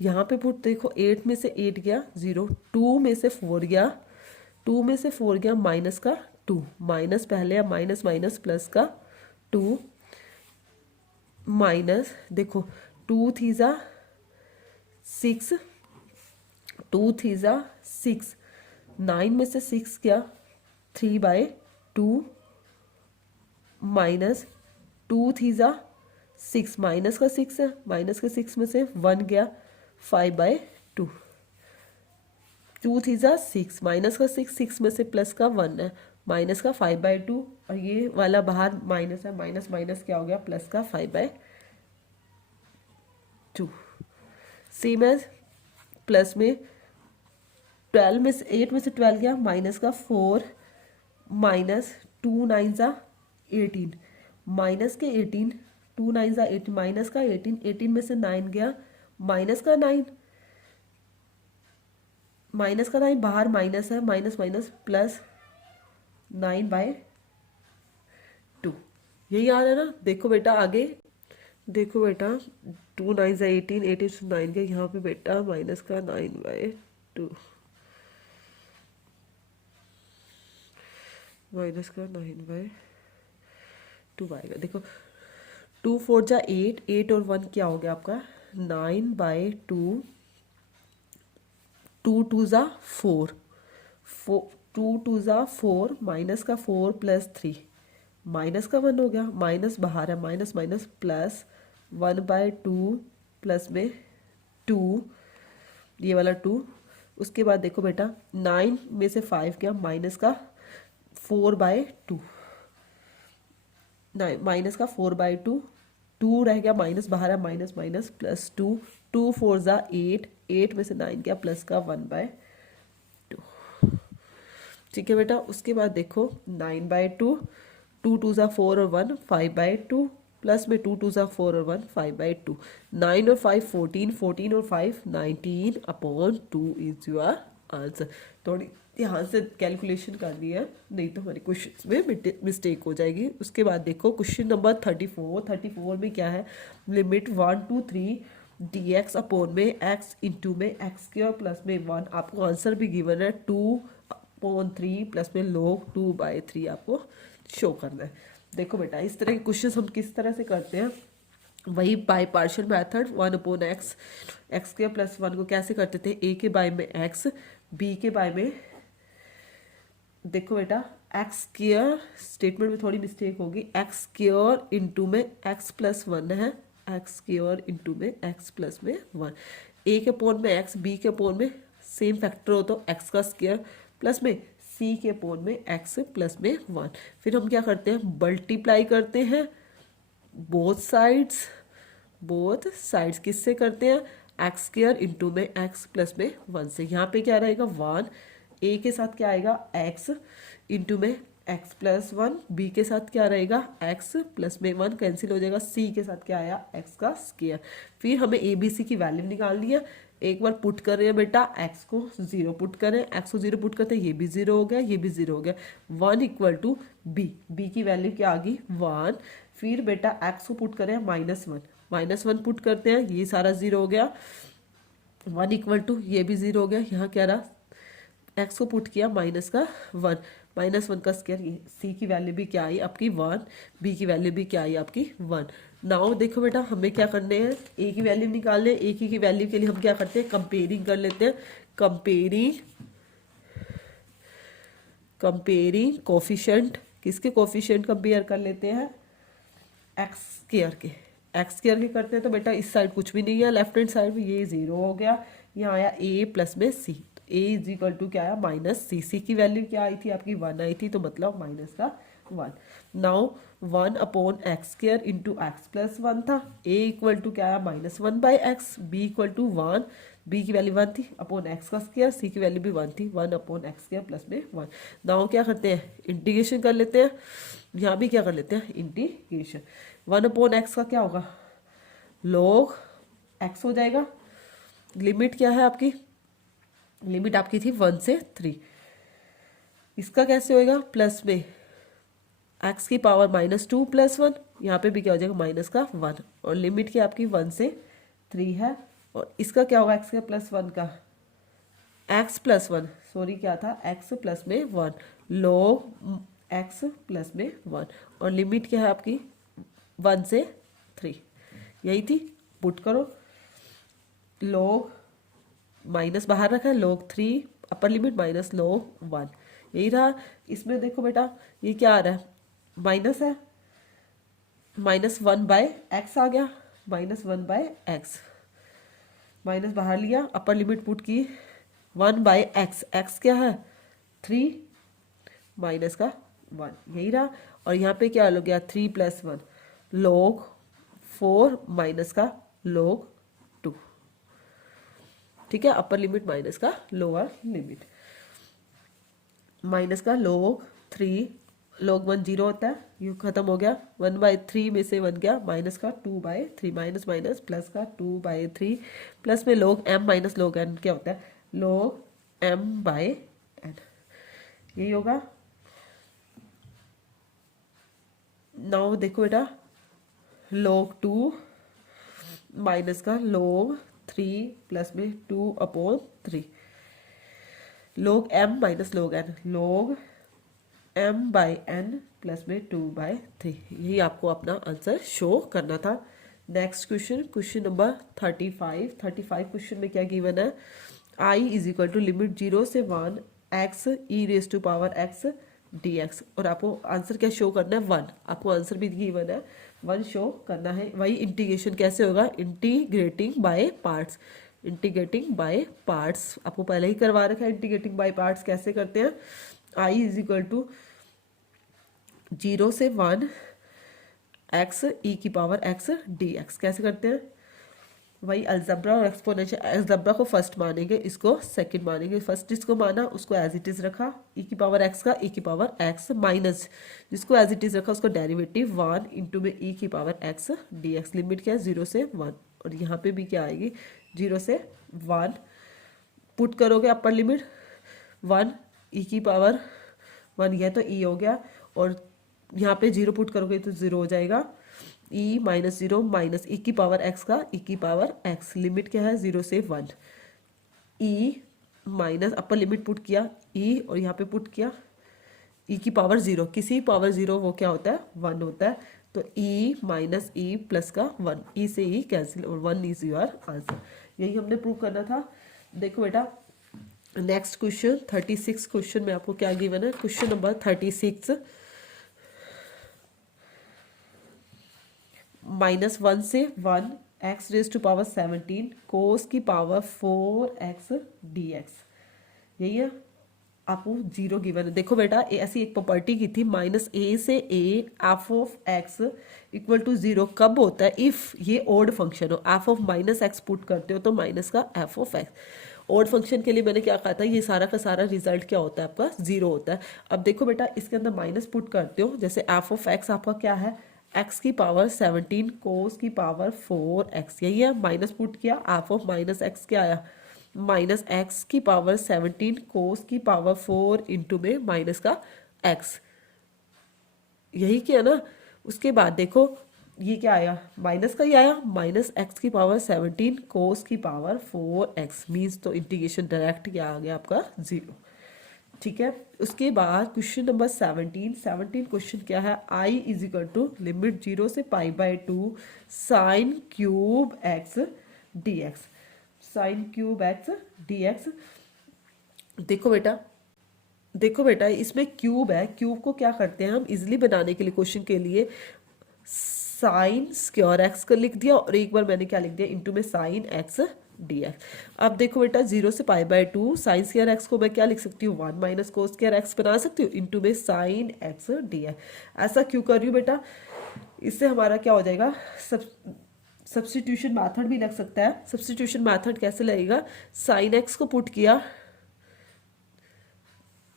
यहाँ पे पुट देखो 8 में से 8 गया 0 2 में से 4 गया 2 में से 4 गया माइनस का 2 माइनस पहले है माइनस माइनस प्लस का 2 माइनस देखो 2 थी जा 6 2 थी जा 6 9 में से 6 गया 3/2 माइनस 2 थी जा 6 माइनस का 6 है माइनस के 6 में से 1 गया 5/2 2 थी जा 6 माइनस का 6 6 में से प्लस का 1 है माइनस का 5/2 और ये वाला बाहर माइनस है माइनस माइनस क्या हो गया प्लस का 5/2 सेम एज प्लस में 12 में से 8 में से 12 गया माइनस का 4 माइनस 2 9 जा 18 माइनस के 18 2 9 जा 18 माइनस का 18 18 में से 9 गया माइनस का 9 माइनस का 9 बाहर माइनस है माइनस माइनस प्लस 9/2 यही आ रहा है ना। देखो बेटा आगे देखो बेटा 2 9 जा 18 18 से 9 गया यहाँ पे बेटा माइनस का 9/2 माइनस का 9/2 आएगा। देखो 2 4 जा 8 8 और 1 क्या हो गया आपका 9/2 2 2 जा 4 2 2 जा 4 माइनस का 4 प्लस 3 माइनस का 1 हो गया माइनस बाहर है माइनस माइनस प्लस 1/2 प्लस में 2 ये वाला 2 उसके बाद देखो बेटा 9 में से 5 गया माइनस का 4/2 माइनस का 4/2 2 रह गया माइनस बाहर है माइनस माइनस प्लस 2 2 4 जा 8 8 में से 9 गया प्लस का 1/2 ठीक है बेटा। उसके बाद देखो 9/2 2 2 जा 4 और 1 5/2 प्लस में 2 2 जा 4 और 1 5/2 9 और 5 14 14 और 5 19/2 इज योर आंसर। थोड़ी ध्यान से कैलकुलेशन करनी है नहीं तो हमारे क्वेश्चन में मिस्टेक हो जाएगी। उसके बाद देखो क्वेश्चन नंबर 34 में क्या है लिमिट 1 2 3 dx अपॉन में x इंटू में x के और प्लस में 1 आपको आंसर भी गिवन है 2/3 प्लस में log 2/3 आपको शो करना है। देखो बेटा इस तरह के क्वेश्चन हम किस तरह से करते हैं वही by partial method 1/x x के प्लस 1 को कैसे करते थे a के बाय में x b के बाय में देखो बेटा एक्स स्क्वायर स्टेटमेंट में थोड़ी मिस्टेक होगी एक्स स्क्वायर इंटू में एक्स प्लस 1 है एक्स स्क्वायर इंटू में एक्स प्लस में 1 ए के अपोन में एक्स बी के अपोन में सेम फैक्टर हो तो एक्स का स्क्वायर प्लस में सी के अपोन में एक्स प्लस में 1 फिर हम क्या करते हैं मल्टीप्लाई करते हैं बोथ साइड्स किससे करते हैं एक्स स्क्वायर इंटू में एक्स प्लस में 1 से। यहाँ पे क्या रहेगा 1 ए के साथ क्या आएगा एक्स इंटू में एक्स प्लस 1 बी के साथ क्या रहेगा एक्स प्लस में 1 कैंसिल हो जाएगा सी के साथ क्या आया एक्स का स्क्वायर। फिर हमें ए बी सी की वैल्यू निकालनी है। एक बार पुट कर रहे हैं बेटा एक्स को 0 पुट करें एक्स को 0 पुट करते हैं ये भी 0 हो गया ये भी 0 हो गया 1 इक्वल टू बी बी की वैल्यू क्या आ गई 1। फिर बेटा एक्स को पुट करें -1 पुट करते हैं ये सारा 0 हो गया 1 इक्वल टू ये भी 0 हो गया यहाँ क्या रहा एक्स को पुट किया माइनस का 1, -1 का स्क्वायर, सी की वैल्यू भी क्या आई आपकी 1, बी की वैल्यू भी क्या आई आपकी 1। नाउ देखो बेटा हमें क्या करने हैं, ए की वैल्यू निकालने, ए की वैल्यू के लिए हम क्या करते हैं, कंपेयरिंग कर लेते हैं। कंपेयरिंग कोफिशिएंट, किसके कोफिशिएंट कंपेयर कर लेते हैं, एक्स स्क्वायर के। एक्स स्क्वायर के करते हैं तो बेटा इस साइड कुछ भी नहीं है, लेफ्ट हैंड साइड में ये 0 हो गया, यहाँ आया ए प्लस में सी, तो ए इज इक्वल टू क्या आया -सी। सी की वैल्यू क्या आई थी आपकी 1 आई थी, तो मतलब माइनस का 1। Now 1 upon x square into x plus 1 था, ए इक्वल टू क्या आया -1 by x, B equal to 1, B की वैल्यू 1 थी अपॉन एक्स का स्क्वायर, सी की वैल्यू भी 1 थी, 1 अपॉन एक्स स्क्वायर प्लस में 1। नाउ क्या करते हैं, इंटीग्रेशन कर लेते हैं, यहाँ भी क्या कर लेते हैं इंटीग्रेशन। 1 अपॉन एक्स का क्या होगा, log एक्स हो जाएगा। लिमिट क्या है आपकी, लिमिट आपकी थी 1 से 3, इसका कैसे होएगा, प्लस में एक्स की पावर -2 प्लस 1, यहाँ पे भी क्या हो जाएगा माइनस का 1, और लिमिट की आपकी 1 से 3 है, और इसका क्या होगा एक्स का प्लस 1 का, एक्स प्लस 1, सॉरी क्या था एक्स प्लस में 1, log एक्स प्लस में 1, और लिमिट क्या है आपकी 1 से 3, यही थी। पुट करो, log माइनस बाहर रखा है, log 3 अपर लिमिट माइनस log 1, यही रहा। इसमें देखो बेटा ये क्या आ रहा है, माइनस है, -1 बाय एक्स आ गया, -1 बाय एक्स, माइनस बाहर लिया, अपर लिमिट पुट की 1 बाय एक्स, एक्स क्या है 3 माइनस का 1, यही रहा। और यहाँ पे क्या हो गया 3 प्लस 1, log 4 माइनस का log 2, ठीक है, अपर लिमिट माइनस का लोअर लिमिट, माइनस का log 3, log 1 0 होता है, ये खत्म हो गया, 1/3 में से 1 गया, माइनस का 2/3, माइनस माइनस प्लस का 2/3, प्लस में log m minus log n क्या होता है, log m/n, यही होगा। नाउ देखो बेटा log 2 माइनस का log 3 प्लस में 2/3, log m minus log n, log m/n plus में 2/3, यही आपको अपना आंसर शो करना था। Next question, question number 35 question में क्या गिवन है, i is equal to limit 0 से 1 x e⁻x dx, और आपको आंसर क्या शो करना है 1, आपको आंसर भी गिवन है 1 शो करना है। वही इंटीग्रेशन कैसे होगा, integrating by parts, integrating by parts आपको पहले ही करवा रखा है, इंटीग्रेटिंग बाय पार्ट्स कैसे करते हैं, i इज इक्वल टू 0 से 1 x e⁻x dx, कैसे करते हैं, वही अलजब्रा और एक्सपोनेंशियल, अलजब्रा को फर्स्ट मानेंगे, इसको सेकंड मानेंगे, फर्स्ट जिसको माना उसको एज इट इज रखा, e⁻x का e⁻x माइनस जिसको एज इट इज रखा उसको डेरिवेटिव 1 इंटू में e⁻x dx, लिमिट क्या है 0 से 1, और यहाँ पे भी क्या आएगी 0 से 1, पुट करोगे अपर लिमिट 1 e⁻1, यह तो e हो गया, और यहाँ पे 0 पुट करोगे तो 0 हो जाएगा, e -0 माइनस e⁻x का e⁻x, लिमिट क्या है 0 से 1, e minus upper limit put किया e, और यहाँ पे पुट किया e⁻0, किसी पावर 0 वो क्या होता है 1 होता है, तो e माइनस e प्लस का 1, e से e कैंसिल, और 1 इज योर आंसर, यही हमने प्रूव करना था। देखो बेटा नेक्स्ट क्वेश्चन 36 क्वेश्चन में आपको क्या गिवन है, क्वेश्चन नंबर 36, -1 से 1 x⁻17 cos की पावर 4x dx, यही है, आपको 0 गिवन है। देखो बेटा ऐसी एक प्रॉपर्टी की थी, -a से a f(x) = 0 कब होता है, इफ ये ओड फंक्शन हो, f(-x) पुट करते हो तो माइनस का f(x), ओड फंक्शन के लिए मैंने क्या कहा था, ये सारा का सारा रिजल्ट क्या होता है आपका 0 होता है। अब देखो बेटा इसके अंदर माइनस पुट करते हो, जैसे f(x) आपका क्या है x की पावर 17 cos की पावर 4x, यही है, माइनस पुट किया, f(-x) क्या आया -x की पावर 17 cos की पावर 4 इंटू में माइनस का x, यही किया ना। उसके बाद देखो ये क्या आया, माइनस का ही आया, -x की पावर 17 cos की पावर 4x, मीन्स तो इंटीग्रेशन डायरेक्ट क्या आ गया आपका 0। ठीक है। उसके बाद क्वेश्चन नंबर 17 क्वेश्चन क्या है, I is equal to limit 0 से π/2 sine cube x D x, sine cube x D x. देखो बेटा, देखो बेटा, इसमें क्यूब है, क्यूब को क्या करते हैं हम इजिली बनाने के लिए, क्वेश्चन के लिए साइन स्क्वायर एक्स का लिख दिया और एक बार मैंने क्या लिख दिया इंटू में साइन एक्स डी एक्स। अब देखो बेटा 0 से π/2 साइन स्क्वायर एक्स को मैं क्या लिख सकती हूँ 1 माइनस कोस स्क्वायर एक्स बना सकती हूँ इंटू में साइन एक्स डी एक्स। ऐसा क्यों कर रही हूँ बेटा, इससे हमारा क्या हो जाएगा, सब्सटीट्यूशन मैथड भी लग सकता है। सब्सटीट्यूशन मैथड कैसे लगेगा, साइन एक्स को पुट किया,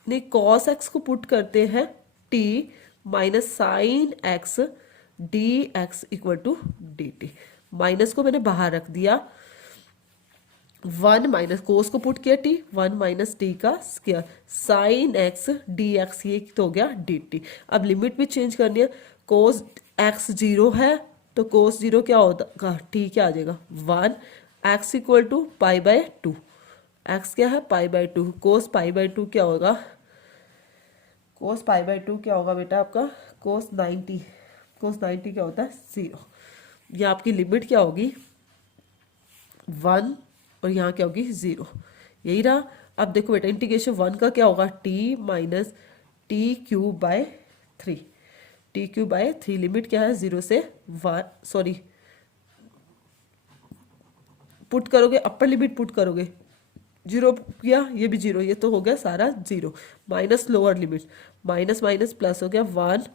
नहीं कॉस एक्स को पुट करते हैं t minus sine x D x equal to D t. Minus को मैंने बाहर रख दिया, 1 माइनस कोस को पुट किया टी, 1 माइनस टी का square sign x D x, ये तो हो गया डी टी। अब लिमिट भी चेंज करनी है, कोस एक्स 0 है तो कोस 0 क्या होगा, टी क्या आ जाएगा 1, एक्स इक्वल टू π/2, एक्स क्या है π/2, कोस π/2 क्या होगा, कोस π/2 क्या होगा बेटा आपका, कोस 90, कोस 90 क्या होता है 0। ये आपकी लिमिट क्या होगी 1 और यहाँ क्या होगी 0, यही रहा। अब देखो बेटा इंटीग्रेशन 1 का क्या होगा t minus t³/3, t³/3 limit क्या है 0 से 1, सॉरी पुट करोगे अपर लिमिट पुट करोगे 0 किया, ये भी 0, ये तो हो गया सारा 0, minus lower limit, minus minus plus हो गया 1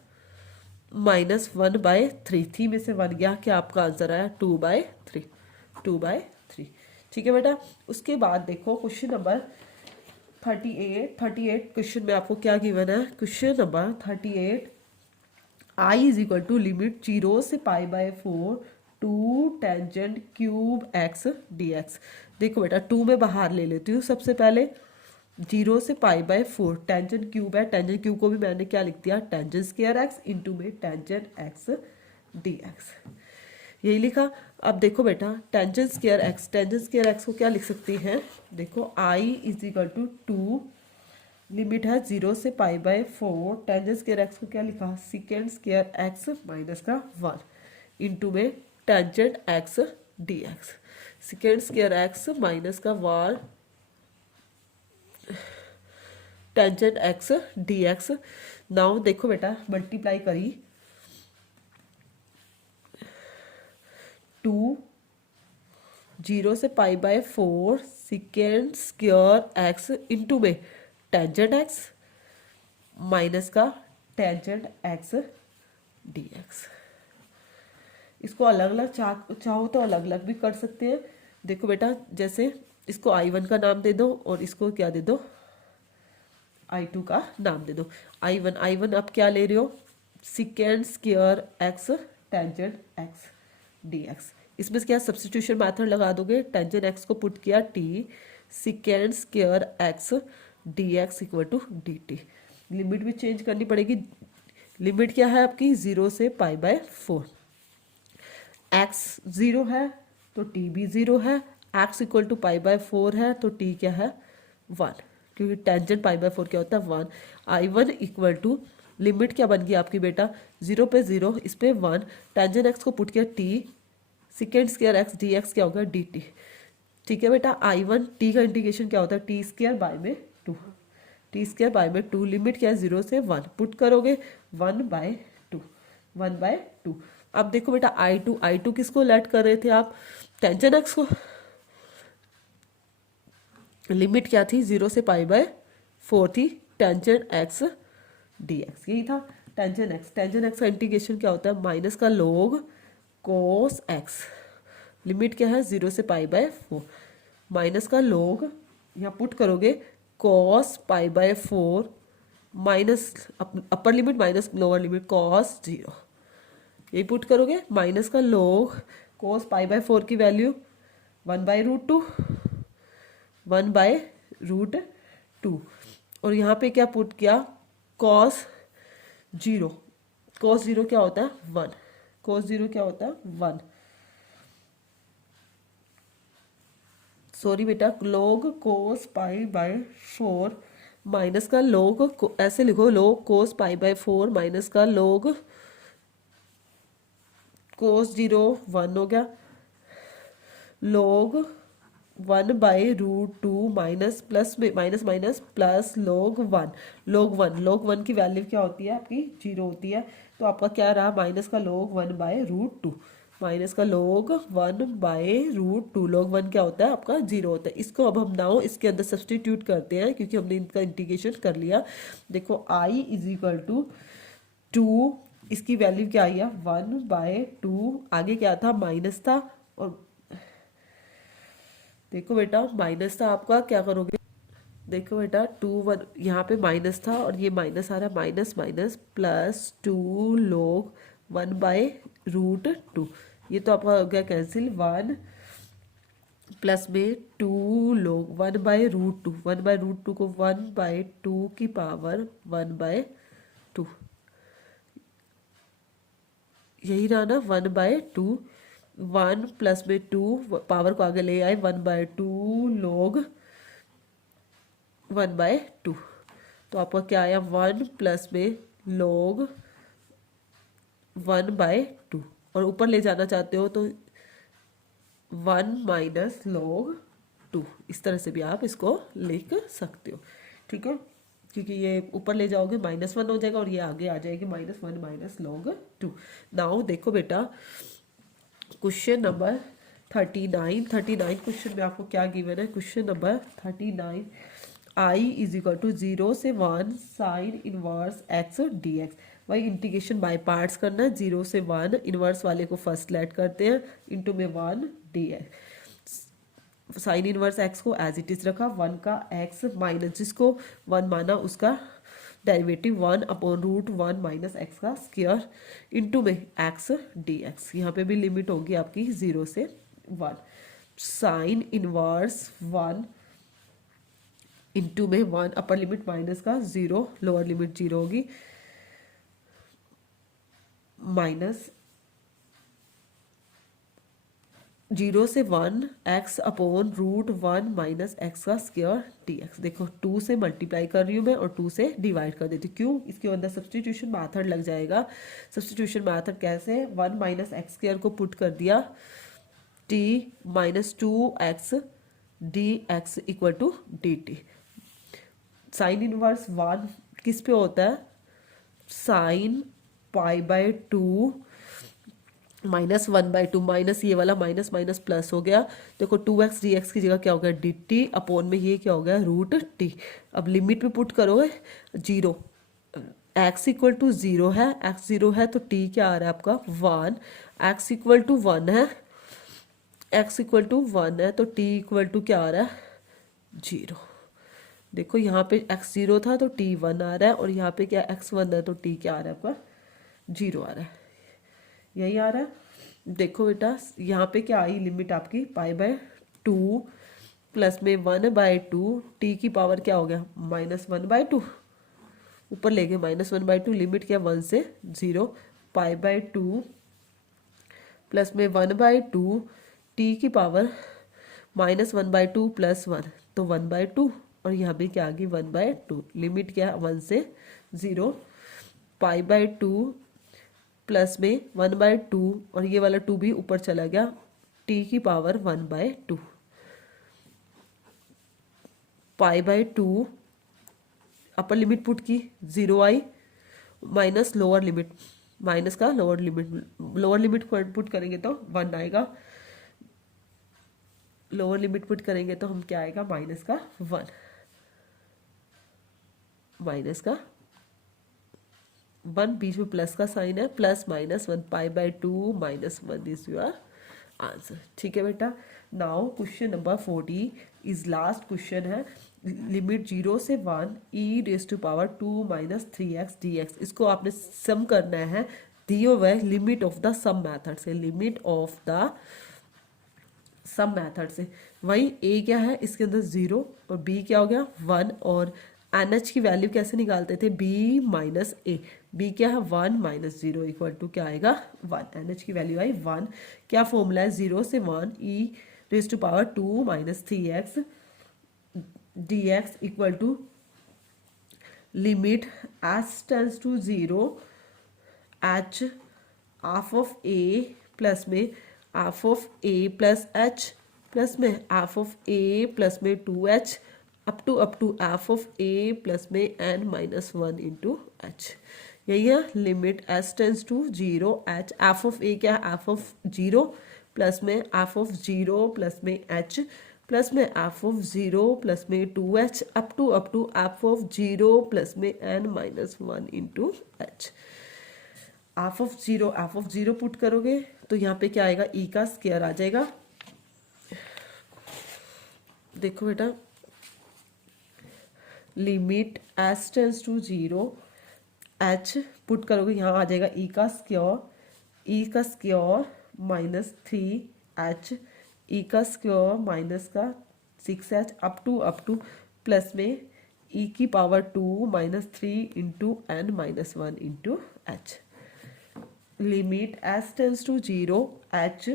माइनस 1/3, 3 में से 1 गया, क्या आपका आंसर आया 2/3, 2/3। ठीक है बेटा। उसके बाद देखो क्वेश्चन नंबर 38 क्वेश्चन में आपको क्या गिवन है, question number 38 I is equal to limit 0 से π/4 two tangent cube x D x. देखो बेटा 2 में बाहर ले लेती हूँ सबसे पहले, 0 से π/4 टेंजेंट क्यूब है, टेंजेंट क्यूब को भी मैंने क्या लिख दिया टेंजेंट स्क्वायर एक्स इंटू में टेंजेंट एक्स डी एक्स, यही लिखा। अब देखो बेटा tangent square x, tangent square x को क्या लिख सकते हैं, देखो आई इज इक्वल टू 2, लिमिट है 0 से π/4, टेंजेंट स्क्वायर एक्स को क्या लिखा सिकेंड स्क्वायर एक्स माइनस का 1 इंटू में tangent x D x, secant square x minus का 1 tangent x D x. Now देखो बेटा मल्टीप्लाई करी 2 0 से π/4 सिकेंड स्क्वायर एक्स इंटू में टेंजेंट एक्स माइनस का टेंजेंट एक्स डी एक्स। इसको अलग अलग चाहो तो अलग अलग भी कर सकते हैं। देखो बेटा जैसे इसको I1 का नाम दे दो और इसको क्या दे दो I2 का नाम दे दो। I1 आप क्या ले रहे हो secant square x tangent x D x, इसमें क्या सब्सटीट्यूशन मेथड लगा दोगे, टेंजेंट एक्स को पुट किया t secant square x D x equal to D t. Limit भी चेंज करनी पड़ेगी, लिमिट क्या है आपकी 0 से π/4, एक्स 0 है तो टी भी 0 है, एक्स इक्वल टू π/4 है तो टी क्या है 1, क्योंकि टेंजेंट π/4 क्या होता है 1। I1 इक्वल टू लिमिट क्या बन गई आपकी बेटा 0 पे 0, इस पे 1, टेंजेंट एक्स को पुट किया t secant square x D x क्या होगा डी टी। ठीक है बेटा I1 टी का इंटीग्रेशन क्या होता है टी स्क्वायर बाय में 2, टी स्क्वायर बाय में 2, लिमिट क्या है 0 से 1, पुट करोगे 1/2, 1/2। अब देखो बेटा I2 किसको लेट कर रहे थे आप टेंजेंट एक्स को, लिमिट क्या थी 0 से π/4 थी टेंजेंट एक्स डी एक्स, यही था टेंजेंट एक्स का इंटीग्रेशन क्या होता है माइनस का लोग कोस एक्स, लिमिट क्या है 0 से π/4 माइनस का लोग, यहाँ पुट करोगे cos π/4 minus upper limit minus lower limit cos 0, यही पुट करोगे माइनस का लोग कोस π/4 की वैल्यू 1/√2, 1/√2 और यहाँ पे क्या पुट किया कॉस 0, कॉस 0 क्या होता है 1, कॉस 0 क्या होता है 1, सॉरी बेटा लोग कोस π/4 माइनस का लोग ऐसे लिखो, लोग कोस पाई बाय 4 माइनस का लोग कोस 0 1 हो गया, लोग 1/√2 माइनस प्लस में माइनस माइनस प्लस लोग वन की वैल्यू क्या होती है आपकी 0 होती है, तो आपका क्या रहा माइनस का लोग 1/√2, माइनस का लोग 1/√2, लोग 1 क्या होता है आपका 0 होता है। इसको अब हम नाउ इसके अंदर सब्सटीट्यूट करते हैं क्योंकि हमने इनका इंटीग्रेशन कर लिया। देखो i इज इक्वल टू 2, इसकी वैल्यू क्या आई है 1/2, आगे क्या था माइनस था, और देखो बेटा माइनस था आपका, क्या करोगे, देखो बेटा 2 1 यहाँ पे माइनस था और ये माइनस आ रहा है, माइनस माइनस प्लस 2 लोग 1/√2, ये तो आपका हो गया कैंसिल, 1 प्लस में 2 लोग 1/√2 को 1/2 की पावर 1/2, यही रहा ना 1/2, 1 प्लस में 2 पावर को आगे ले आए 1/2 लोग 1/2, तो आपका क्या आया 1 प्लस में लोग 1/2, और ऊपर ले जाना चाहते हो तो 1 माइनस लोग 2, इस तरह से भी आप इसको लिख सकते हो, ठीक है, क्योंकि ये ऊपर ले जाओगे -1 हो जाएगा और ये आगे आ जाएगी -1 माइनस लोग 2। नाउ देखो बेटा क्वेश्चन नंबर 39 क्वेश्चन में आपको क्या गिवन है, question number 39, i is equal to 0 से 1 sine inverse x d x, वही इंटीग्रेशन बाय पार्ट्स करना है, 0 से 1 इनवर्स वाले को फर्स्ट लेट करते हैं इंटू में 1 D x, sign inverse x को एज इट इज रखा, 1 का x माइनस जिसको 1 माना उसका डेरिवेटिव 1/√1 माइनस एक्स का स्क्वायर इंटू में x डी एक्स, यहाँ पे भी लिमिट होगी आपकी 0 से 1, साइन इनवर्स 1 इंटू में 1 अपर लिमिट माइनस का 0, लोअर लिमिट 0 होगी, माइनस 0 से 1 x/√1 माइनस एक्स का स्क्वायर डी एक्स, देखो 2 से मल्टीप्लाई कर रही हूँ मैं और 2 से डिवाइड कर देती हूँ, क्यों, इसके अंदर सब्सटीट्यूशन मैथड लग जाएगा। सब्सटीट्यूशन मैथड कैसे, 1 माइनस एक्स स्क्वायर को पुट कर दिया, t minus 2x d x equal to D t, sine inverse 1 किस पे होता है, साइन π/2 -1/2, माइनस ये वाला माइनस माइनस प्लस हो गया, देखो 2x डी एक्स की जगह क्या हो गया डी टी, अपॉन में ये क्या हो गया √t, अब लिमिट में पुट करोगे 0, x इक्वल टू 0 है, x 0 है तो t क्या आ रहा है आपका 1, x इक्वल टू 1 है, x इक्वल टू 1 है तो t इक्वल टू क्या आ रहा है 0, देखो यहाँ पे x 0 था तो t 1 आ रहा है, और यहाँ पे क्या x 1 है तो t क्या आ रहा है आपका 0 आ रहा है, यही आ रहा है। देखो बेटा यहाँ पे क्या आई लिमिट आपकी π/2 प्लस में 1/2, t की पावर क्या हो गया -1/2, ऊपर ले गए -1/2, लिमिट क्या 1 से 0, π/2 प्लस में 1/2, t की पावर -1/2 प्लस 1 तो 1/2, और यहाँ भी क्या आ गई 1/2, लिमिट क्या 1 से 0, π/2 प्लस में 1/2 और ये वाला 2 भी ऊपर चला गया, t की पावर 1/2, π/2 अपर लिमिट पुट की 0 आई, माइनस लोअर लिमिट, माइनस का लोअर लिमिट पुट करेंगे तो 1 आएगा, लोअर लिमिट पुट करेंगे तो हम क्या आएगा माइनस का 1, माइनस का 1 बीच में प्लस का साइन है, प्लस -1 π/2 -1 इज योर आंसर, ठीक है बेटा। Now question number 40 is last question है, लिमिट 0 से 1 e⁻² माइनस 3x dx, इसको आपने सम करना है दिए हुए limit of the sum method से, limit of the sum method से, वही a क्या है इसके अंदर 0 और b क्या हो गया 1, और NH की वैल्यू कैसे निकालते थे b माइनस a, b क्या है 1 माइनस 0 इक्वल टू क्या आएगा 1, NH की वैल्यू आई 1, क्या फॉर्मूला है 0 से 1 e⁻² minus 3x dx equal to limit h tends to zero h half of a plus में half of a plus h plus में हाफ ऑफ ए प्लस में 2h up to half of a plus में n minus 1 into h. यही है limit h tends to zero h half of a क्या है half of zero plus में half of zero plus में h plus में half of zero plus में 2h up to half of zero plus में n minus 1 into h. Half of zero put करोगे तो यहाँ पे क्या आएगा ई का स्क्वायर आ जाएगा। देखो बेटा limit h tends to zero h put करोगे यहाँ आ जाएगा ई का स्क्वायर माइनस 3h ई का स्क्वायर माइनस का 6h अप टू प्लस में ई की power 2 minus 3 into n minus 1 into h. Limit h tends to zero h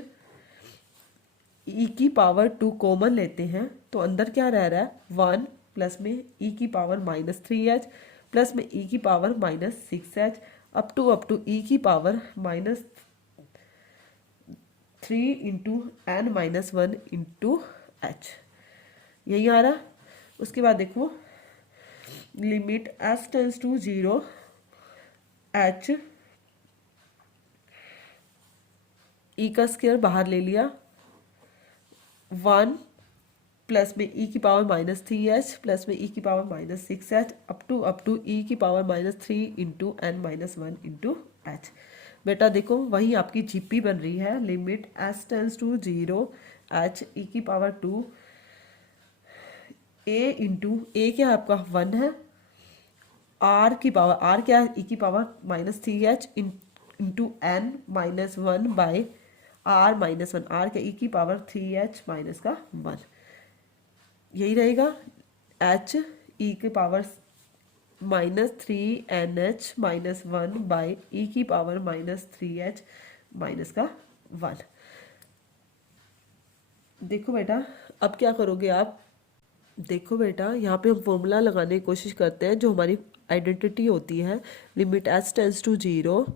e की power 2 common लेते हैं तो अंदर क्या रह रहा है 1 प्लस में ई की पावर माइनस 3h प्लस में ई की power minus 6h up to e की power minus 3 into n minus 1 into h. यही आ रहा। उसके बाद देखो limit h tends to zero h e का स्क्वायर बाहर ले लिया 1 प्लस में ई की पावर माइनस 3h प्लस में ई की power minus 6h up to e की power minus 3 into n minus 1 into h. बेटा देखो वही आपकी जीपी बन रही है limit h tends to zero h e की पावर 2 ए इंटू ए क्या है आपका 1 है आर की पावर आर क्या है ई की power minus 3h into n minus 1 by r minus 1 r के ई की पावर 3h माइनस का 1। यही रहेगा h ई की power minus 3nh minus 1 by e की पावर माइनस 3h माइनस का 1। देखो बेटा अब क्या करोगे आप। देखो बेटा यहाँ पे हम फॉर्मूला लगाने की कोशिश करते हैं जो हमारी आइडेंटिटी होती है limit h tends to zero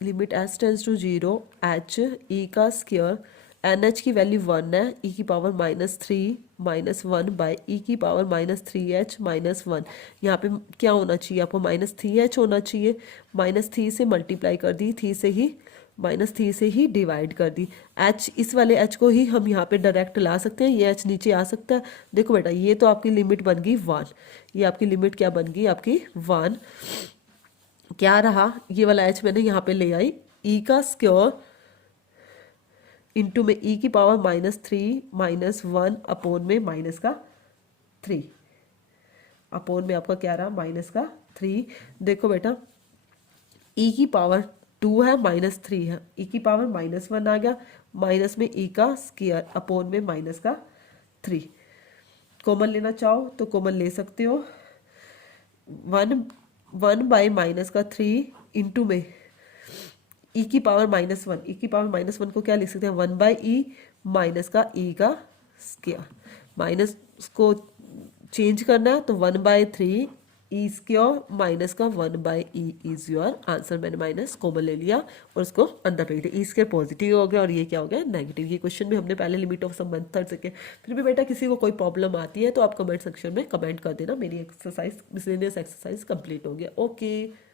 limit h tends to zero h e का स्क्वायर एन एच की वैल्यू 1 है ई की power minus 3 minus 1 by e की पावर माइनस 3h माइनस 1। यहाँ पे क्या होना चाहिए आपको माइनस 3h होना चाहिए माइनस 3 से मल्टीप्लाई कर दी थ्री से ही माइनस 3 से ही डिवाइड कर दी h इस वाले h को ही हम यहाँ पे डायरेक्ट ला सकते हैं ये h नीचे आ सकता है। देखो बेटा ये तो आपकी लिमिट बन गई 1 ये आपकी लिमिट क्या बन गई आपकी 1 क्या रहा ये वाला h मैंने यहाँ पे ले आई ई का स्क्वायर इंटू में ई की पावर माइनस 3 माइनस 1 अपोन में माइनस का 3 अपोन में आपका क्या रहा माइनस का 3। देखो बेटा ई की पावर 2 है माइनस 3 है ई की पावर माइनस 1 आ गया माइनस में ई का स्क्वायर अपोन में माइनस का 3। कॉमन लेना चाहो तो कॉमन ले सकते हो 1 बाय माइनस का 3 इंटू में ई की पावर माइनस 1 ई की पावर माइनस 1 को क्या लिख सकते हैं 1 बाई ई माइनस का ई का स्क्वायर माइनस को चेंज करना है तो 1 बाई 3 ई स्क्वायर माइनस का 1 by E is your answer. मैंने माइनस कॉमन ले लिया और उसको अंदर रख दिया ई स्क्वायर पॉजिटिव हो गया और ये क्या हो गया नेगेटिव। ये क्वेश्चन भी हमने पहले लिमिट ऑफ सम मेथड से किया। फिर भी बेटा किसी को कोई प्रॉब्लम आती है तो आप कमेंट सेक्शन में कमेंट कर देना। मेरी एक्सरसाइज मिसलेनियस एक्सरसाइज कंप्लीट हो गया। ओके।